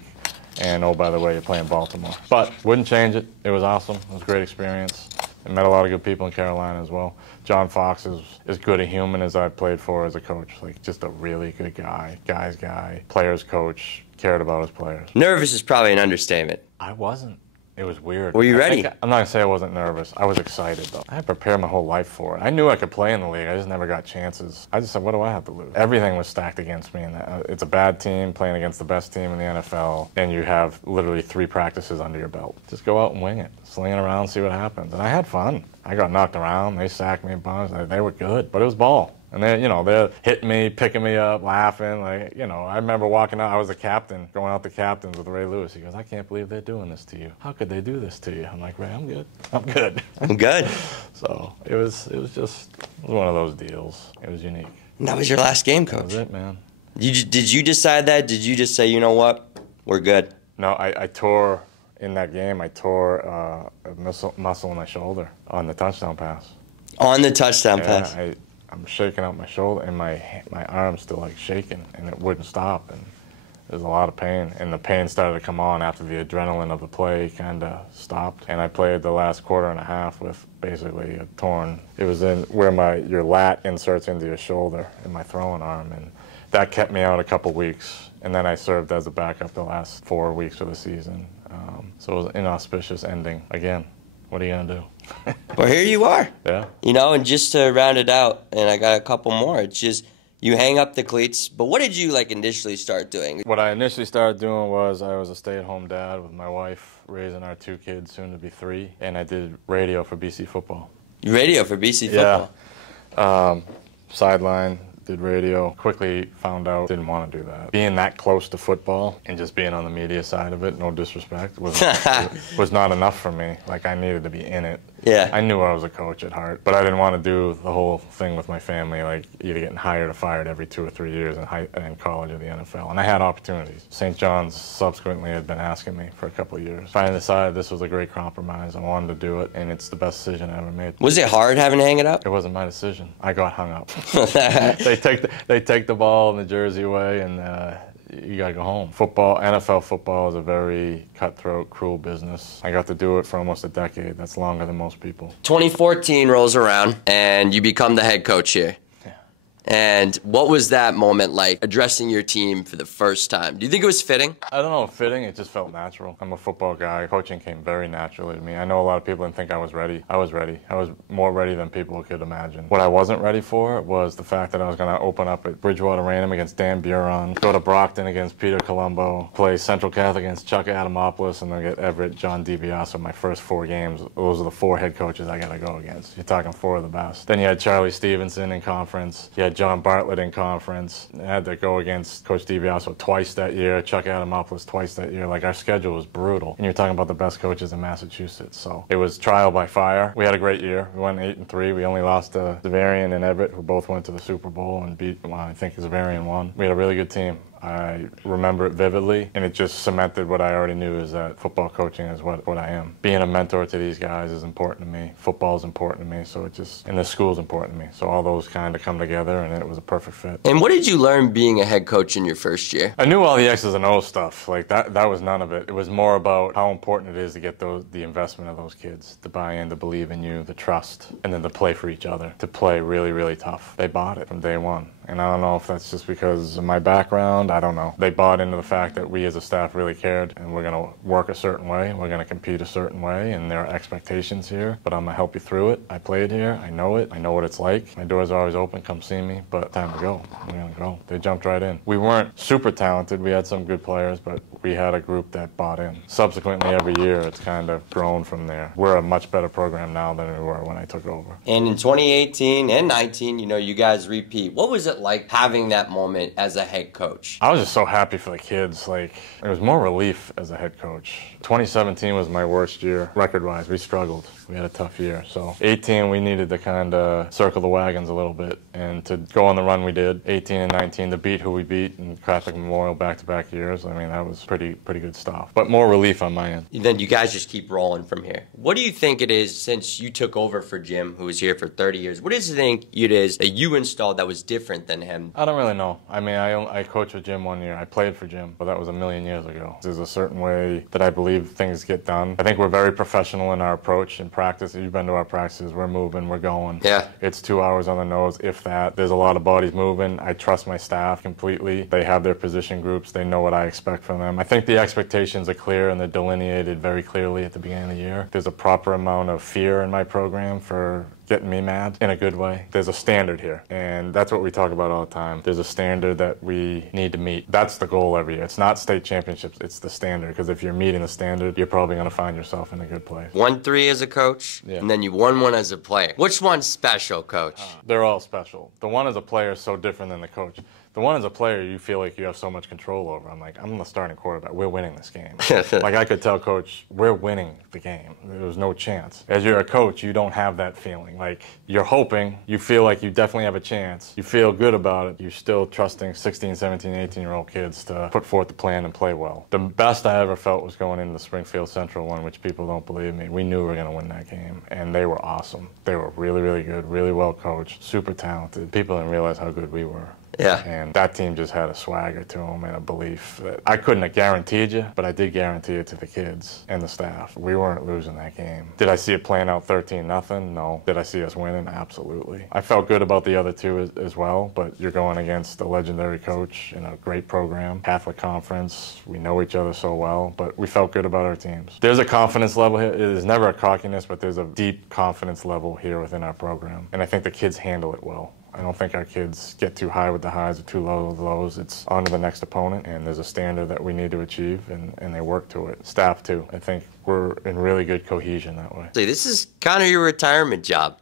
And oh, by the way, you're playing Baltimore. But wouldn't change it. It was awesome. It was a great experience. I met a lot of good people in Carolina as well. John Fox is as good a human as I've played for as a coach. Like, just a really good guy, guy's guy, player's coach, cared about his players. Nervous is probably an understatement. I wasn't. It was weird. Were you ready? I'm not going to say I wasn't nervous. I was excited, though. I had prepared my whole life for it. I knew I could play in the league. I just never got chances. I just said, what do I have to lose? Everything was stacked against me. And it's a bad team playing against the best team in the NFL, and you have literally 3 practices under your belt. Just go out and wing it. Sling it around, see what happens. And I had fun. I got knocked around. They sacked me a bunch. They were good, but it was ball. And they're hitting me, picking me up, laughing. Like, I remember walking out. I was the captain, going out the captains with Ray Lewis. He goes, I can't believe they're doing this to you. How could they do this to you? I'm like, Ray, I'm good. I'm good. I'm good. So it was one of those deals. It was unique. And that was your last game, Coach. That was it, man. Did you decide that? Did you just say, you know what, we're good? No, I tore, in that game, I tore a muscle in my shoulder on the touchdown pass. On the touchdown pass? I'm shaking out my shoulder, and my arm's still like shaking, and it wouldn't stop, and there's a lot of pain, and the pain started to come on after the adrenaline of the play kind of stopped, and I played the last quarter and a half with basically a torn. It was in where your lat inserts into your shoulder in my throwing arm, and that kept me out a couple weeks, and then I served as a backup the last 4 weeks of the season. So it was an inauspicious ending again. What are you gonna do? Well, here you are. Yeah. And just to round it out, and I got a couple more, it's just you hang up the cleats, but what did you initially start doing? What I initially started doing was I was a stay-at-home dad with my wife, raising our 2 kids, soon to be 3, and I did radio for BC football. Radio for BC football? Yeah. Sideline. Did radio, quickly found out didn't want to do that. Being that close to football and just being on the media side of it, no disrespect, was not enough for me. Like, I needed to be in it. Yeah. I knew I was a coach at heart, but I didn't want to do the whole thing with my family, like either getting hired or fired every 2 or 3 years in college or the NFL. And I had opportunities. St. John's subsequently had been asking me for a couple of years. Finally decided this was a great compromise. I wanted to do it, and it's the best decision I ever made. Was it hard having to hang it up? It wasn't my decision. I got hung up. They take the ball and the jersey away, and you gotta go home. NFL football is a very cutthroat, cruel business. I got to do it for almost a decade. That's longer than most people. 2014 rolls around, and you become the head coach here. And what was that moment like, addressing your team for the first time? Do you think it was fitting? I don't know if fitting, it just felt natural. I'm a football guy. Coaching came very naturally to me. I know a lot of people didn't think I was ready. I was ready. I was more ready than people could imagine. What I wasn't ready for was the fact that I was going to open up at Bridgewater Random against Dan Buron, go to Brockton against Peter Colombo, play Central Catholic against Chuck Adamopoulos, and then get Everett, John DiBiase my first 4 games. Those are the 4 head coaches I got to go against. You're talking 4 of the best. Then you had Charlie Stevenson in conference. You had John Bartlett in conference. I had to go against Coach DiBiase twice that year, Chuck Adamopoulos twice that year. Like, our schedule was brutal. And you're talking about the best coaches in Massachusetts. So it was trial by fire. We had a great year. We went 8-3. We only lost to Zavarian and Everett, who both went to the Super Bowl and beat, well, I think Zavarian won. We had a really good team. I remember it vividly, and it just cemented what I already knew, is that football coaching is what I am. Being a mentor to these guys is important to me. Football is important to me, and the school is important to me. So all those kind of come together, and it was a perfect fit. And what did you learn being a head coach in your first year? I knew all the X's and O's stuff. Like, that was none of it. It was more about how important it is to get the investment of those kids, to buy in, to believe in you, the trust, and then to play for each other, to play really, really tough. They bought it from day one. And I don't know if that's just because of my background. I don't know. They bought into the fact that we as a staff really cared, and we're going to work a certain way. We're going to compete a certain way, and there are expectations here. But I'm going to help you through it. I played here. I know it. I know what it's like. My doors are always open. Come see me. But time to go. We're going to go. They jumped right in. We weren't super talented. We had some good players, but we had a group that bought in. Subsequently, every year, it's kind of grown from there. We're a much better program now than we were when I took over. And in 2018 and 19, you guys repeat. What was it like having that moment as a head coach? I was just so happy for the kids. Like, it was more relief as a head coach. 2017 was my worst year, record-wise. We struggled. We had a tough year. So 18, we needed to kind of circle the wagons a little bit. And to go on the run we did, 18 and 19, to beat who we beat in Catholic Memorial back-to-back years, I mean, that was pretty good stuff. But more relief on my end. Then you guys just keep rolling from here. What do you think it is, since you took over for Jim, who was here for 30 years, what do you think it is that you installed that was different than him? I don't really know. I mean, I coached with Jim 1 year. I played for Jim, but that was a million years ago. There's a certain way that I believe things get done. I think we're very professional in our approach and practice. You've been to our practices. We're moving. We're going. Yeah. It's 2 hours on the nose, if that. There's a lot of bodies moving. I trust my staff completely. They have their position groups. They know what I expect from them. I think the expectations are clear and they're delineated very clearly at the beginning of the year. There's a proper amount of fear in my program for getting me mad in a good way. There's a standard here, and that's what we talk about all the time. There's a standard that we need to meet. That's the goal every year. It's not state championships, it's the standard, because if you're meeting the standard, you're probably going to find yourself in a good place. Won 3 as a coach, and then you won 1 as a player. Which one's special, Coach? They're all special. The one as a player is so different than the coach. The one as a player, you feel like you have so much control over. I'm like, I'm the starting quarterback. We're winning this game. Like, I could tell Coach, we're winning the game. There was no chance. As you're a coach, you don't have that feeling. Like, you're hoping, you feel like you definitely have a chance. You feel good about it. You're still trusting 16, 17, 18-year-old kids to put forth the plan and play well. The best I ever felt was going into the Springfield Central one, which people don't believe me. We knew we were going to win that game, and they were awesome. They were really, really good, really well coached, super talented. People didn't realize how good we were. Yeah. And that team just had a swagger to them and a belief that I couldn't have guaranteed you, but I did guarantee it to the kids and the staff. We weren't losing that game. Did I see it playing out 13-0? No. Did I see us winning? Absolutely. I felt good about the other two as well, but you're going against a legendary coach in a great program, Catholic Conference. We know each other so well, but we felt good about our teams. There's a confidence level here. It is never a cockiness, but there's a deep confidence level here within our program, and I think the kids handle it well. I don't think our kids get too high with the highs or too low with the lows. It's on to the next opponent, and there's a standard that we need to achieve, and they work to it. Staff, too. I think we're in really good cohesion that way. See, this is kind of your retirement job,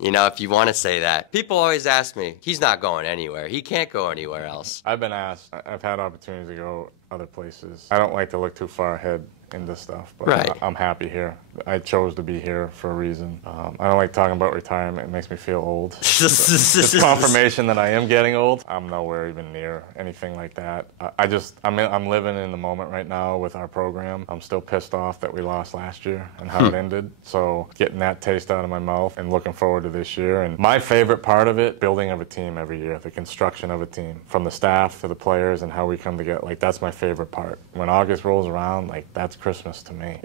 if you want to say that. People always ask me, he's not going anywhere. He can't go anywhere else. I've been asked. I've had opportunities to go other places. I don't like to look too far ahead into stuff, but right. I'm happy here. I chose to be here for a reason. I don't like talking about retirement. It makes me feel old. It's confirmation that I am getting old. I'm nowhere even near anything like that. I'm living in the moment right now with our program. I'm still pissed off that we lost last year and how it ended. So getting that taste out of my mouth and looking forward to this year. And my favorite part of it, building of a team every year, the construction of a team, from the staff to the players and how we come together. Like, that's my favorite part. When August rolls around, like, that's Christmas to me.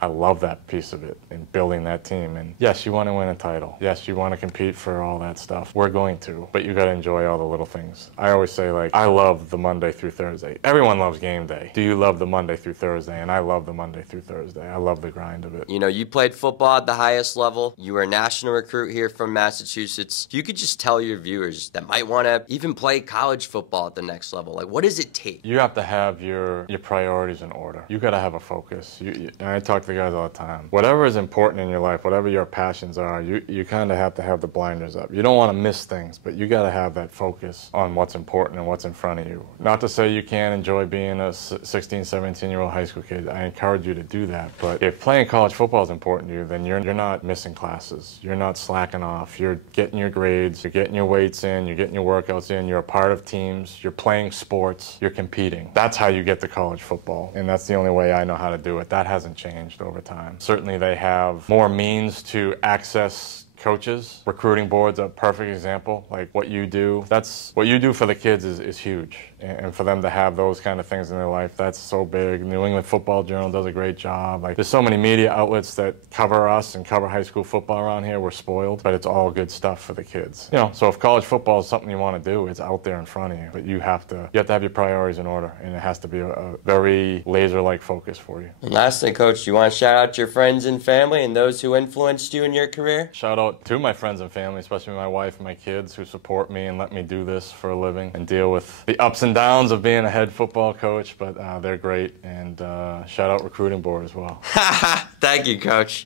I love that piece of it and building that team. And yes, you want to win a title. Yes, you want to compete for all that stuff. We're going to, but you got to enjoy all the little things. I always say, like, I love the Monday through Thursday. Everyone loves game day. Do you love the Monday through Thursday? And I love the Monday through Thursday. I love the grind of it. You played football at the highest level. You were a national recruit here from Massachusetts. If you could just tell your viewers that might want to even play college football at the next level, like, what does it take? You have to have your priorities in order. You got to have a focus. And I talk to the guys all the time. Whatever is important in your life, whatever your passions are, you kind of have to have the blinders up. You don't want to miss things, but you got to have that focus on what's important and what's in front of you. Not to say you can't enjoy being a 16, 17-year-old high school kid. I encourage you to do that. But if playing college football is important to you, then you're not missing classes. You're not slacking off. You're getting your grades. You're getting your weights in. You're getting your workouts in. You're a part of teams. You're playing sports. You're competing. That's how you get to college football. And that's the only way I know how to do it. That hasn't changed over time. Certainly they have more means to access coaches. Recruiting board's a perfect example. Like what you do for the kids is huge. And for them to have those kind of things in their life, that's so big. New England Football Journal does a great job. Like there's so many media outlets that cover us and cover high school football around here. We're spoiled, but it's all good stuff for the kids. You know, so if college football is something you want to do, it's out there in front of you. But you have to have your priorities in order, and it has to be a very laser-like focus for you. And lastly, Coach, do you want to shout out your friends and family and those who influenced you in your career? Shout out to my friends and family, especially my wife and my kids who support me and let me do this for a living and deal with the ups and downs of being a head football coach, but they're great. And shout out recruiting board as well. Thank you, Coach.